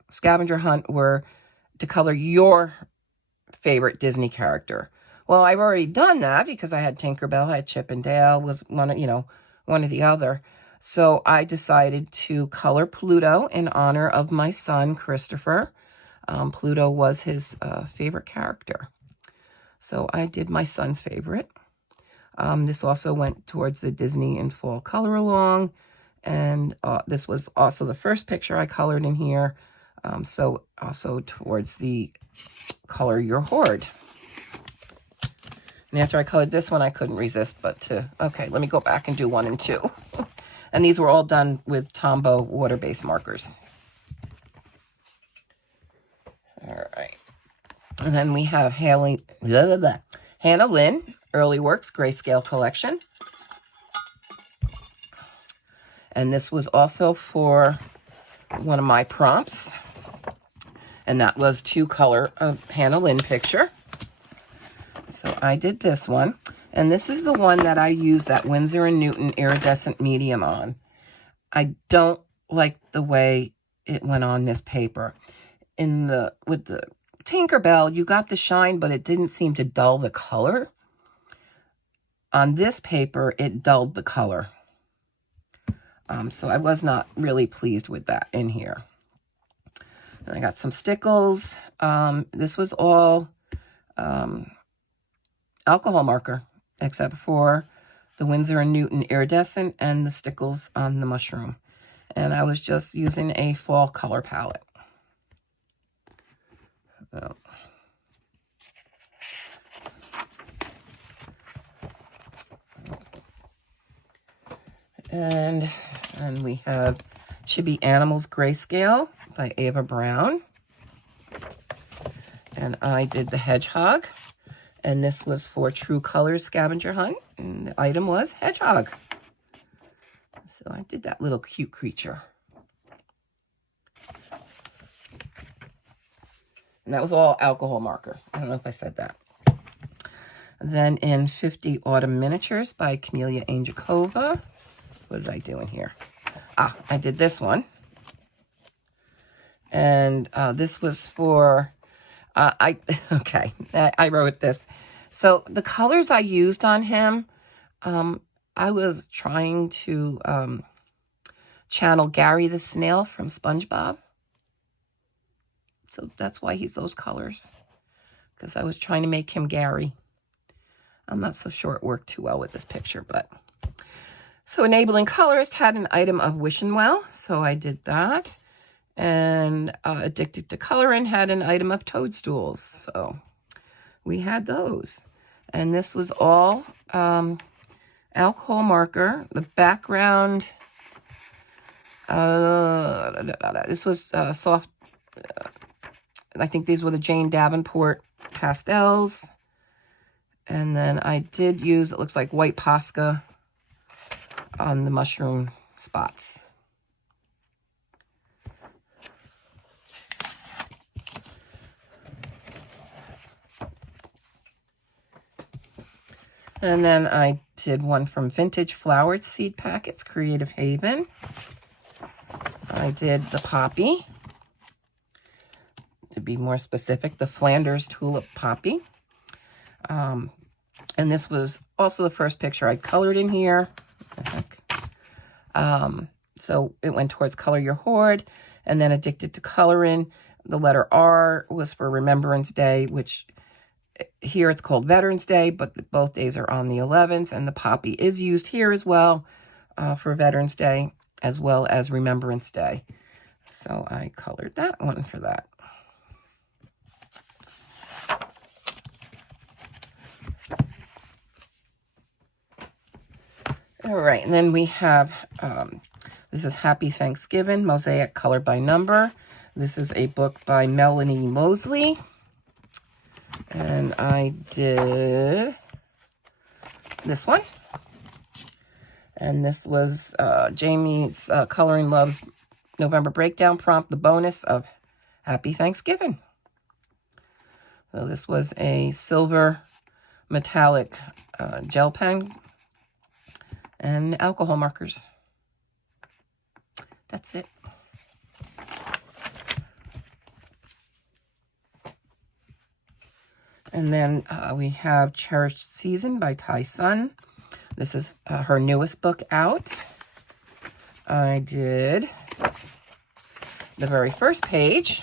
scavenger hunt were to color your favorite Disney character. Well, I've already done that because I had Tinkerbell, I had Chip and Dale, was one or the other. So I decided to color Pluto in honor of my son, Christopher. Pluto was his favorite character. So I did my son's favorite. This also went towards the Disney and Fall color along. And this was also the first picture I colored in here. So also towards the color your hoard. And after I colored this one, I couldn't resist but to, okay, let me go back and do 1 and 2. And these were all done with Tombow water-based markers. All right. And then we have Hannah Lynn, Early Works Grayscale Collection. And this was also for one of my prompts. And that was to color a Hannah Lynn picture. So I did this one. And this is the one that I used that Winsor & Newton iridescent medium on. I don't like the way it went on this paper. With the Tinkerbell, you got the shine, but it didn't seem to dull the color. On this paper, it dulled the color. So I was not really pleased with that in here. And I got some stickles. This was all alcohol marker, except for the Winsor & Newton iridescent and the stickles on the mushroom. And I was just using a fall color palette. So. And we have Chibi Animals Grayscale by Ava Brown. And I did the hedgehog. And this was for True Colors Scavenger Hunt. And the item was hedgehog. So I did that little cute creature. And that was all alcohol marker. I don't know if I said that. Then in 50 Autumn Miniatures by Camelia Anjakova. What did I do in here? I did this one. And this was for, I wrote this. So the colors I used on him, I was trying to channel Gary the Snail from SpongeBob. So that's why he's those colors. Because I was trying to make him Gary. I'm not so sure it worked too well with this picture, but. So Enabling Colorist had an item of Wish and Well, so I did that. And Addicted to Coloring had an item of Toadstools, so we had those. And this was all alcohol marker. The background, this was soft, I think these were the Jane Davenport pastels. And then I did use, it looks like white Posca on the mushroom spots. And then I did one from Vintage Flowered Seed Packets, Creative Haven. I did the Poppy. To be more specific, the Flanders Tulip Poppy. And this was also the first picture I colored in here. What the heck? So it went towards Color Your Hoard, and then Addicted to Coloring. The letter R was for Remembrance Day, which here it's called Veterans Day, but both days are on the 11th, and the poppy is used here as well for Veterans Day, as well as Remembrance Day. So I colored that one for that. All right, and then we have, this is Happy Thanksgiving, Mosaic Color by Number. This is a book by Melanie Mosley. And I did this one. And this was Jamie's Coloring Loves November Breakdown prompt, the bonus of Happy Thanksgiving. So this was a silver metallic gel pen and alcohol markers. That's it. And then we have Cherished Season by Tai Sun. This is her newest book out. I did the very first page.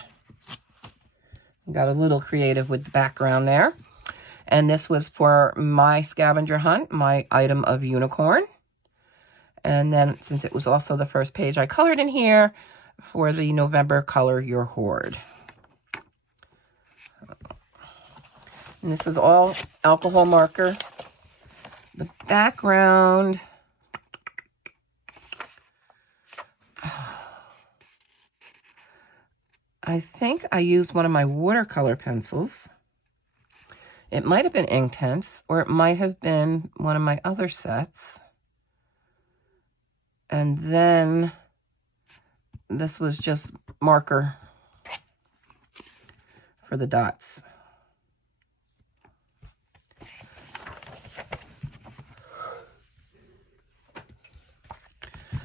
Got a little creative with the background there. And this was for my scavenger hunt, my item of unicorn. And then since it was also the first page, I colored in here for the November Color Your Hoard. And this is all alcohol marker. The background, I think I used one of my watercolor pencils. It might have been Inktense, or it might have been one of my other sets. And then this was just marker for the dots.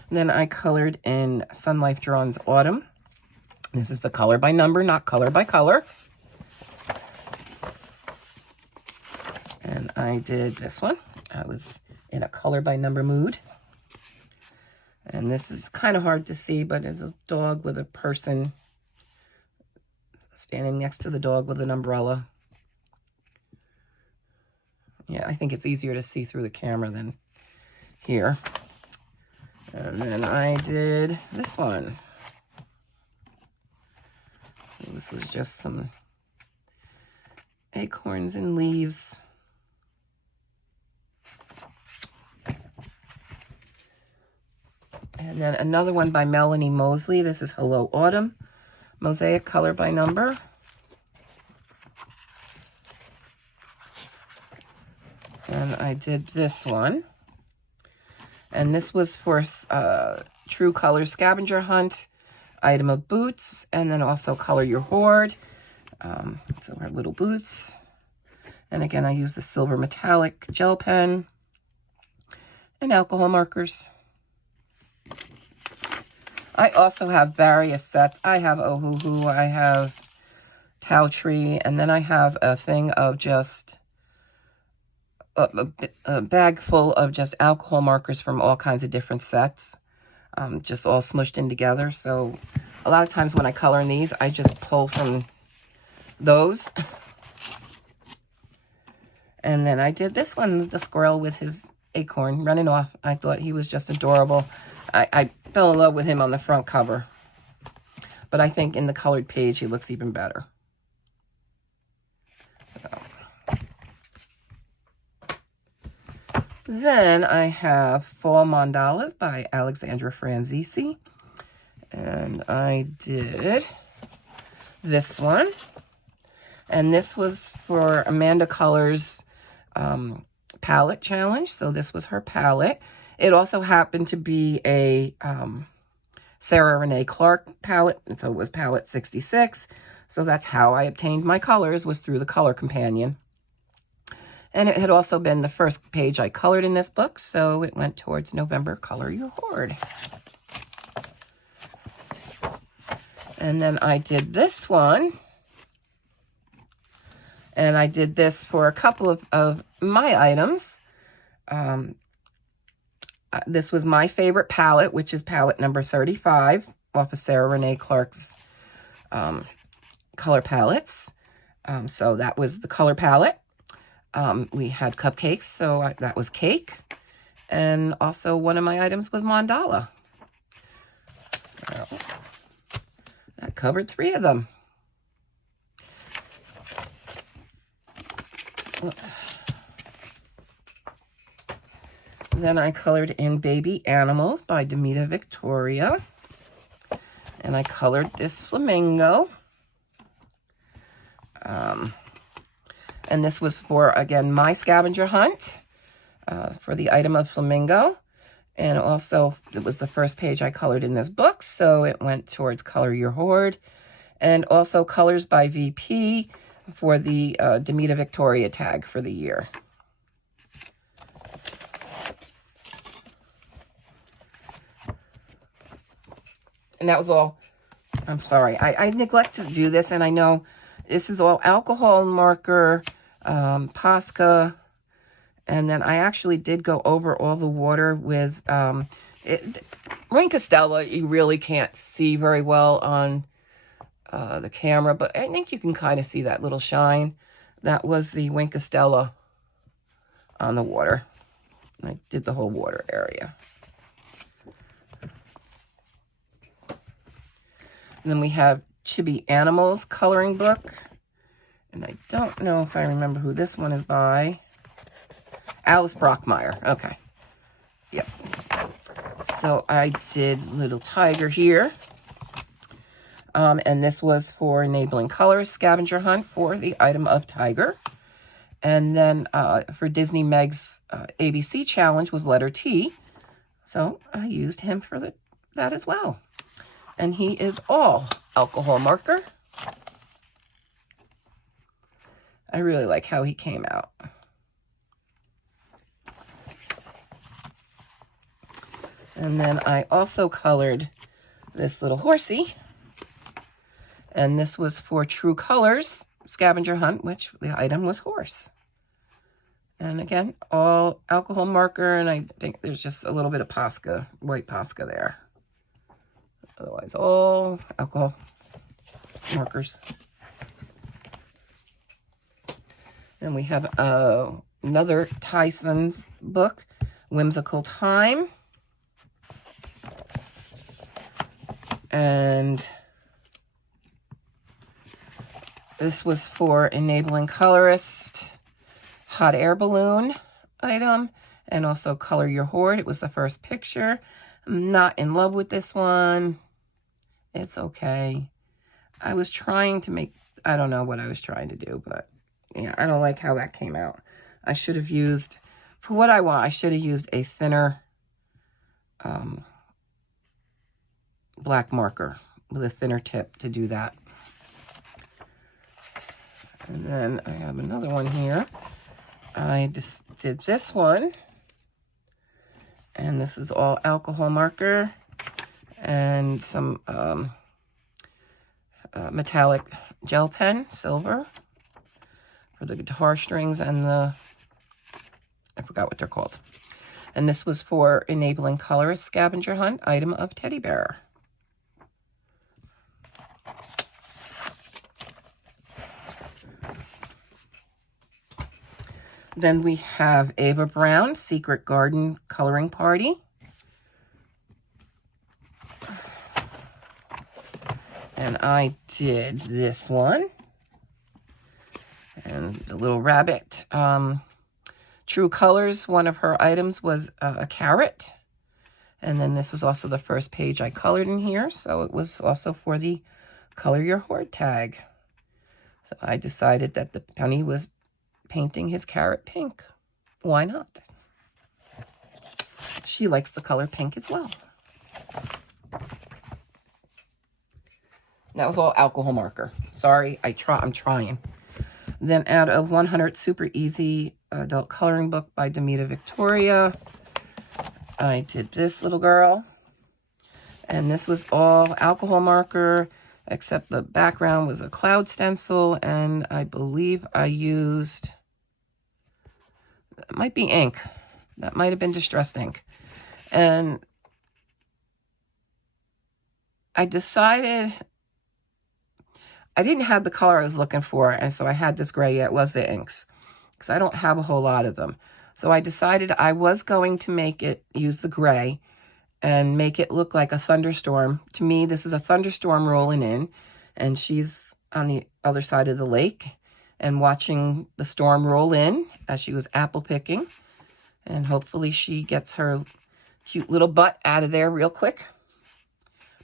And then I colored in Sun Life Drawn's Autumn. This is the color by number, not color by color. And I did this one. I was in a color by number mood. And this is kind of hard to see, but it's a dog with a person standing next to the dog with an umbrella. Yeah, I think it's easier to see through the camera than here. And then I did this one. And this was just some acorns and leaves. And then another one by Melanie Mosley. This is Hello Autumn, Mosaic Color by Number. And I did this one. And this was for True Color Scavenger Hunt, item of boots, and then also Color Your Hoard. So our little boots. And again, I use the silver metallic gel pen and alcohol markers. I also have various sets. I have Ohuhu, I have Tao Tree, and then I have a thing of just a bag full of just alcohol markers from all kinds of different sets, just all smushed in together. So a lot of times when I color in these, I just pull from those. And then I did this one, the squirrel with his acorn running off. I thought he was just adorable. I fell in love with him on the front cover. But I think in the colored page, he looks even better. So. Then I have Fall Mandalas by Alexandra Franzese. And I did this one. And this was for Amanda Colors' palette challenge. So this was her palette. It also happened to be a Sarah Renee Clark palette. And so it was palette 66. So that's how I obtained my colors, was through the Color Companion. And it had also been the first page I colored in this book, so it went towards November Color Your Hoard. And then I did this one. And I did this for a couple of my items. This was my favorite palette, which is palette number 35 off of Sarah Renee Clark's color palettes. So that was the color palette. We had cupcakes, so that was cake. And also one of my items was mandala. That covered 3 of them. Oops. Then I colored in Baby Animals by Demita Victoria. And I colored this flamingo. And this was for, again, my scavenger hunt for the item of flamingo. And also, it was the first page I colored in this book, so it went towards Color Your Hoard. And also Colors by VP for the Demita Victoria tag for the year. And that was all. I'm sorry. I neglect to do this, and I know this is all alcohol marker, Posca, and then I actually did go over all the water with Rain Castella. You really can't see very well on the camera, but I think you can kind of see that little shine. That was the Wink Castella on the water. I did the whole water area. And then we have Chibi Animals coloring book. And I don't know if I remember who this one is by. Alice Brockmeyer. Okay. Yep. So I did Little Tiger here. And this was for Enabling Colors Scavenger Hunt for the item of Tiger. And then for Disney Meg's ABC challenge was letter T. So I used him for that as well. And he is all alcohol marker. I really like how he came out. And then I also colored this little horsey. And this was for True Colors Scavenger Hunt, which the item was horse. And again, all alcohol marker, and I think there's just a little bit of Posca, white Posca there. Otherwise, all alcohol markers. And we have another Tyson's book, Whimsical Time. And this was for Enabling Colorist, Hot Air Balloon item, and also Color Your Hoard. It was the first picture. I'm not in love with this one. It's okay. I was trying to make, I don't know what I was trying to do, but yeah, I don't like how that came out. I should have used, for what I want, I should have used a thinner black marker with a thinner tip to do that. And then I have another one here. I just did this one. And this is all alcohol marker and some metallic gel pen, silver, for the guitar strings and the, I forgot what they're called. And this was for enabling colorist scavenger hunt, item of teddy bear. Then we have Ava Brown, Secret Garden Coloring Party. And I did this one. And the little rabbit. True Colors, one of her items was a carrot. And then this was also the first page I colored in here. So it was also for the Color Your Hoard tag. So I decided that the penny was painting his carrot pink. Why not? She likes the color pink as well. That was all alcohol marker. Sorry, I'm trying. Then out of 100 Super Easy Adult Coloring Book by Demita Victoria, I did this little girl. And this was all alcohol marker, except the background was a cloud stencil, and I believe I used, it might be ink. That might have been distressed ink. And I decided I didn't have the color I was looking for, and so I had this gray. Yeah, it was the inks, because I don't have a whole lot of them. So I decided I was going to make it, use the gray, and make it look like a thunderstorm. To me, this is a thunderstorm rolling in, and she's on the other side of the lake and watching the storm roll in as she was apple picking. And hopefully she gets her cute little butt out of there real quick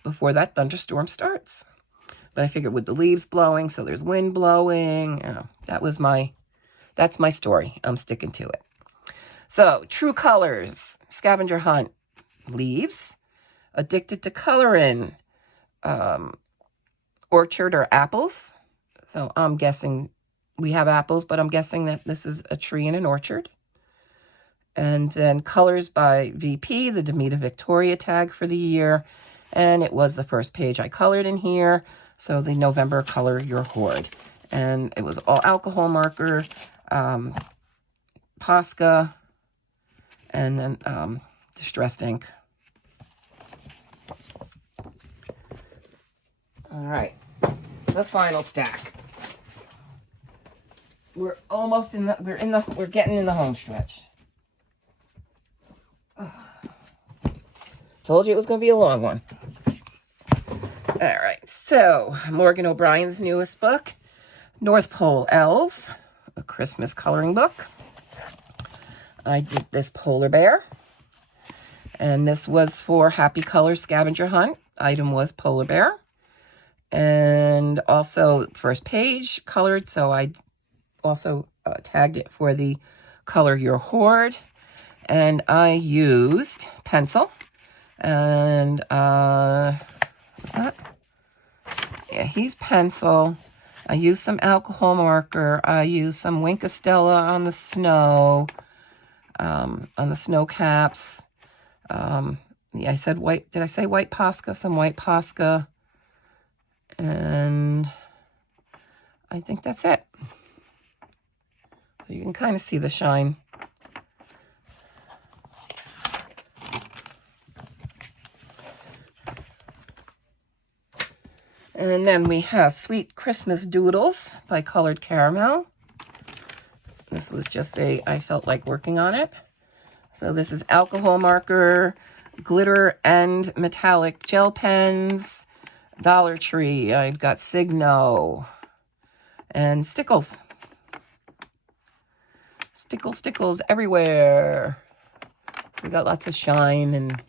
before that thunderstorm starts. But I figured with the leaves blowing, so there's wind blowing, you know, that's my story. I'm sticking to it. So, True Colors, Scavenger Hunt, leaves, Addicted to Coloring, orchard or apples. So I'm guessing we have apples, but I'm guessing that this is a tree in an orchard. And then Colors by VP, the Demita Victoria tag for the year. And it was the first page I colored in here. So the November Color Your Hoard. And it was all alcohol marker, Posca, and then distressed ink. All right, the final stack. We're almost in the, we're getting in the home stretch. Told you it was going to be a long one. All right, so Morgan O'Brien's newest book, North Pole Elves, a Christmas coloring book. I did this polar bear, and this was for Happy Color Scavenger Hunt. Item was polar bear, and also first page colored, so I also tagged it for the Color Your Hoard, and I used pencil, and what's that? Yeah, he's pencil. I used some alcohol marker. I used some Winkastella on the snow. On the snow caps. Yeah, I said white. Did I say white Posca? Some white Posca. And I think that's it. So you can kind of see the shine. And then we have Sweet Christmas Doodles by Colored Caramel. This was just I felt like working on it. So this is alcohol marker, glitter and metallic gel pens, Dollar Tree. I've got Signo and stickles. Stickles everywhere. So we got lots of shine and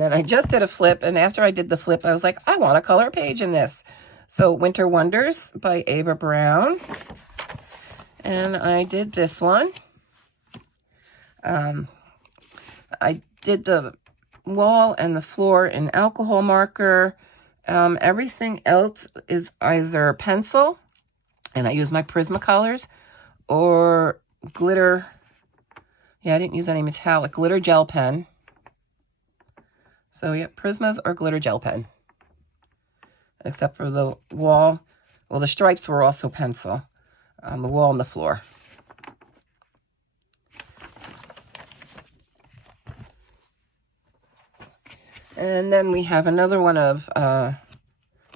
then I just did a flip, and after I did the flip, I was like, I want to color a page in this. So Winter Wonders by Ava Brown. And I did this one. I did the wall and the floor in alcohol marker. Everything else is either pencil, and I use my Prismacolors, or glitter. Yeah, I didn't use any metallic. Glitter gel pen. So yeah, Prismas or glitter gel pen. Except for the wall. Well, the stripes were also pencil on the wall and the floor. And then we have another one of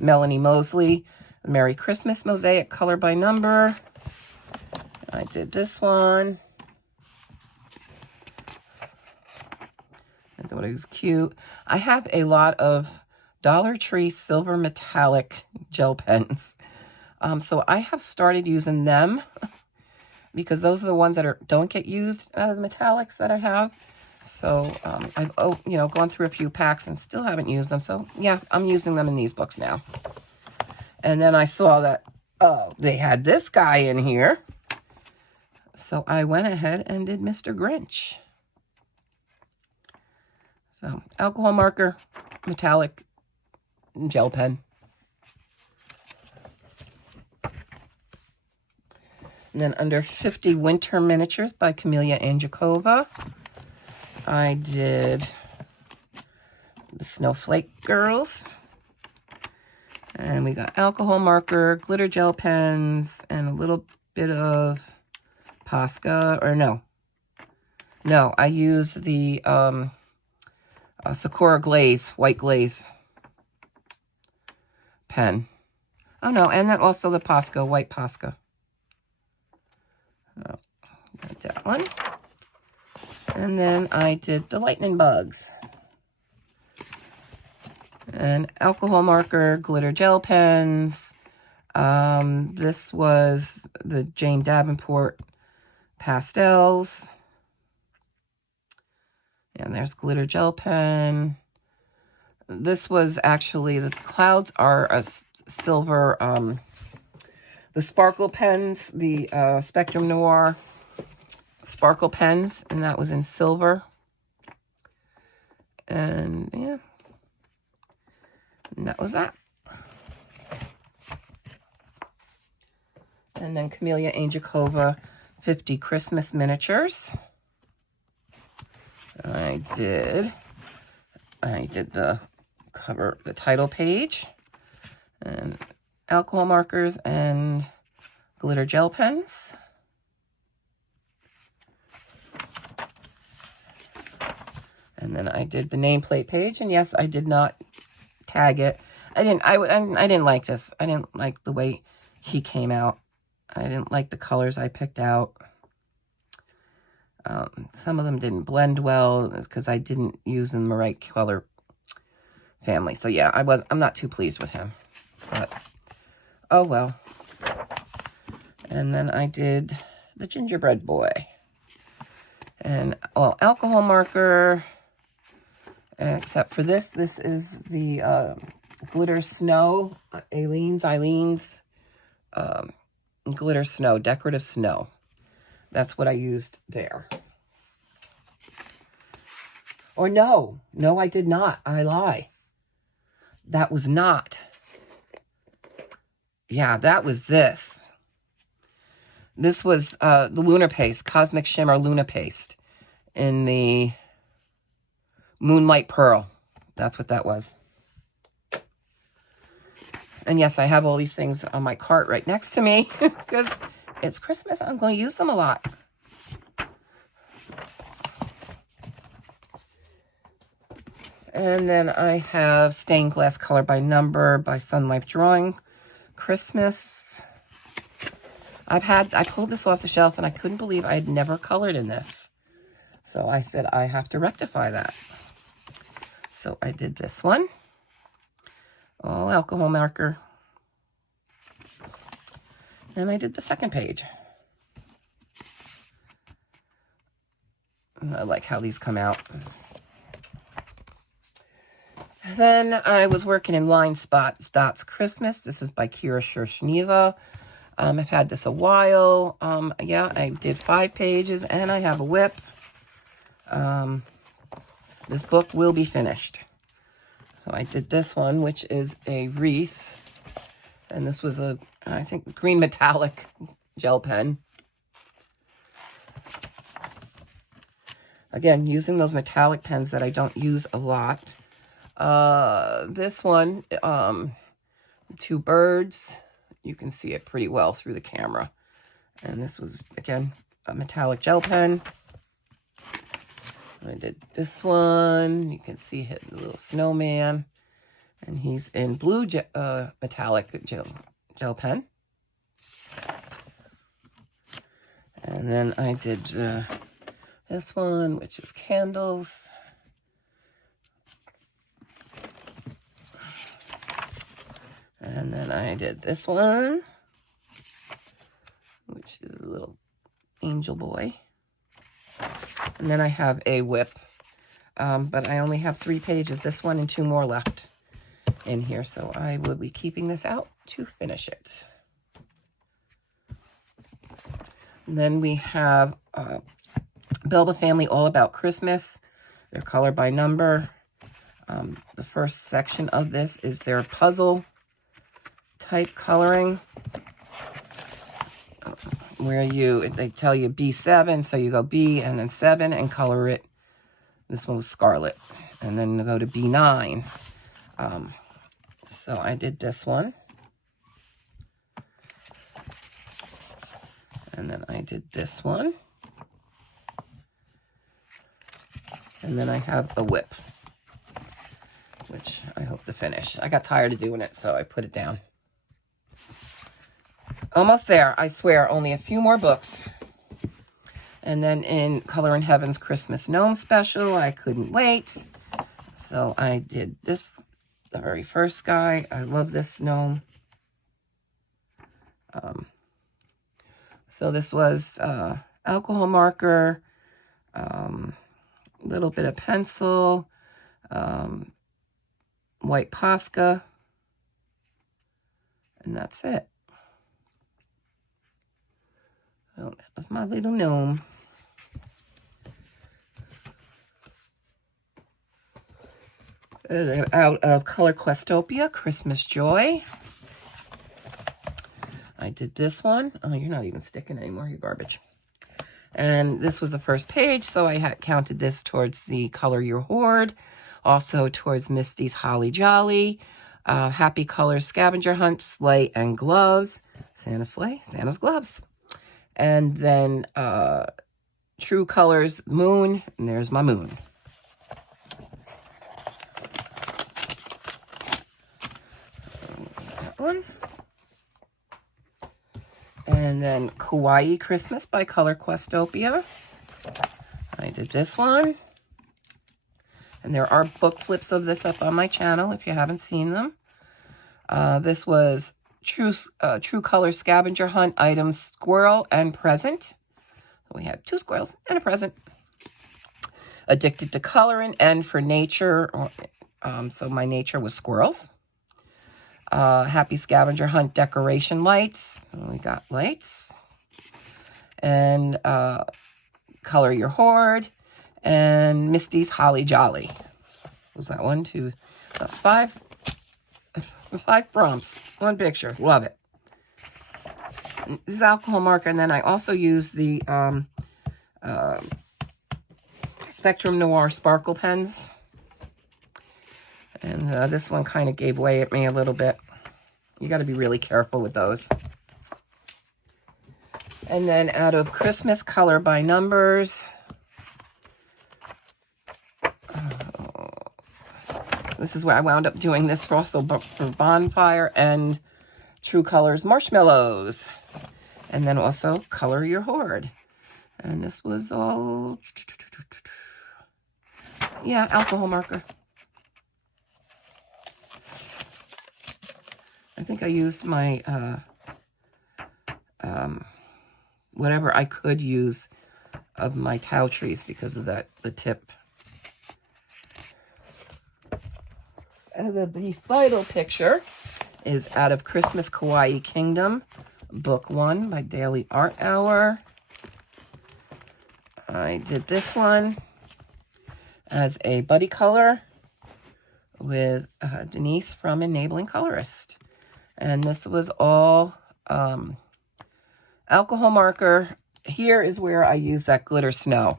Melanie Mosley, Merry Christmas Mosaic Color by Number. I did this one. I thought it was cute. I have a lot of Dollar Tree silver metallic gel pens. So I have started using them because those are the ones that don't get used, the metallics that I have. So I've gone through a few packs and still haven't used them. So yeah, I'm using them in these books now. And then I saw that, they had this guy in here. So I went ahead and did Mr. Grinch. So alcohol marker, metallic, gel pen. And then under 50 Winter Miniatures by Camellia Anjakova, I did the Snowflake Girls. And we got alcohol marker, glitter gel pens, and a little bit of Posca, or no, I use the Sakura Glaze, white glaze pen. Oh no, and then also the Posca, white Posca. Oh, got that one. And then I did the lightning bugs. And alcohol marker, glitter gel pens. This was the Jane Davenport pastels. And there's glitter gel pen. This was actually, the clouds are a silver, the sparkle pens, the Spectrum Noir sparkle pens, and that was in silver. And yeah, and that was that. And then Camellia Anjakova 50 Christmas Miniatures. I did the cover, the title page, and alcohol markers and glitter gel pens. And then I did the nameplate page, and yes, I did not tag it. I didn't like this. I didn't like the way he came out. I didn't like the colors I picked out. Some of them didn't blend well because I didn't use them the right color family. So yeah, I'm not too pleased with him. But oh well. And then I did the gingerbread boy. And well, alcohol marker. Except for this is the glitter snow, Eileen's glitter snow, decorative snow. That's what I used there. Or no, I did not. I lie. That was not. Yeah, that was this. This was the Lunar Paste, Cosmic Shimmer Luna Paste in the Moonlight Pearl. That's what that was. And yes, I have all these things on my cart right next to me because it's Christmas. I'm going to use them a lot. And then I have Stained Glass Color by Number by Sun Life Drawing Christmas. I pulled this off the shelf and I couldn't believe I had never colored in this. So I said, I have to rectify that. So I did this one. Oh, alcohol marker. And I did the second page. I like how these come out. Then I was working in Line Dots Christmas. This is by Kira Shershniva. I've had this a while. Yeah, I did 5 pages, and I have a whip. This book will be finished. So I did this one, which is a wreath. And this was a, I think, green metallic gel pen. Again, using those metallic pens that I don't use a lot. This one, 2 birds. You can see it pretty well through the camera. And this was, again, a metallic gel pen. I did this one. You can see the little snowman. And he's in blue metallic gel pen. And then I did this one, which is candles. And then I did this one, which is a little angel boy. And then I have a whip, but I only have 3 pages, this one and 2 more left in here. So I will be keeping this out to finish it. And then we have Belba Family All About Christmas. They're color by number. The first section of this is their puzzle type coloring, where they tell you B7, so you go B and then 7 and color it. This one was scarlet. And then go to B9. So I did this one. And then I did this one. And then I have a whip, which I hope to finish. I got tired of doing it, so I put it down. Almost there, I swear, only a few more books. And then in Color in Heaven's Christmas Gnome Special, I couldn't wait. So I did this, the very first guy. I love this gnome. So this was alcohol marker, little bit of pencil, white Posca, and that's it. Well, that was my little gnome. Out of Color Questopia, Christmas Joy. I did this one. Oh, you're not even sticking anymore. You're garbage. And this was the first page, so I had counted this towards the Color Your Hoard. Also towards Misty's Holly Jolly. Happy Colors Scavenger Hunt, Sleigh and Gloves. Santa's Sleigh, Santa's Gloves. And then True Colors Moon, and there's my moon. That one. And then Kawaii Christmas by Color Questopia. I did this one. And there are book flips of this up on my channel if you haven't seen them. This was True Color Scavenger Hunt items, Squirrel and Present. We had 2 squirrels and a present. Addicted to Coloring and for Nature. So my nature was squirrels. Happy Scavenger Hunt decoration lights. We got lights. And Color Your Hoard. And Misty's Holly Jolly. Was that 1, 2, 5? 5 prompts. 1 picture. Love it. This is alcohol marker. And then I also use the Spectrum Noir sparkle pens. And this one kind of gave way at me a little bit. You got to be really careful with those. And then out of Christmas Color by Numbers. This is where I wound up doing this for also for Bonfire and True Colors Marshmallows. And then also Color Your Hoard. And this was all, yeah, alcohol marker. I think I used my, whatever I could use of my tile trees because of that, the tip. And the final picture is out of Christmas Kawaii Kingdom, Book 1 by Daily Art Hour. I did this one. as a buddy color with Denise from Enabling Colorist. And this was all alcohol marker. Here is where I use that glitter snow.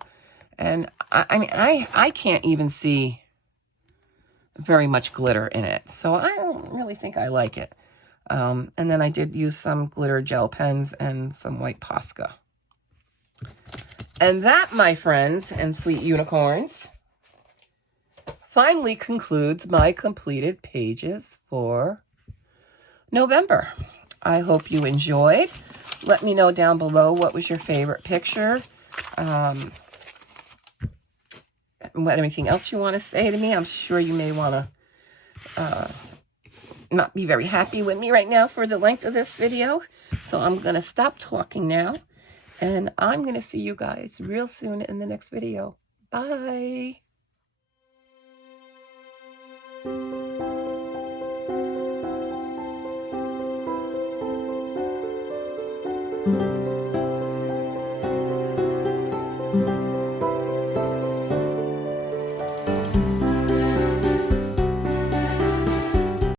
And I mean, I can't even see very much glitter in it. So I don't really think I like it. And then I did use some glitter gel pens and some white Posca. And that, my friends and sweet unicorns, finally concludes my completed pages for November. I hope you enjoyed. Let me know down below what was your favorite picture. Anything else you want to say to me. I'm sure you may want to not be very happy with me right now for the length of this video. So I'm going to stop talking now. And I'm going to see you guys real soon in the next video. Bye.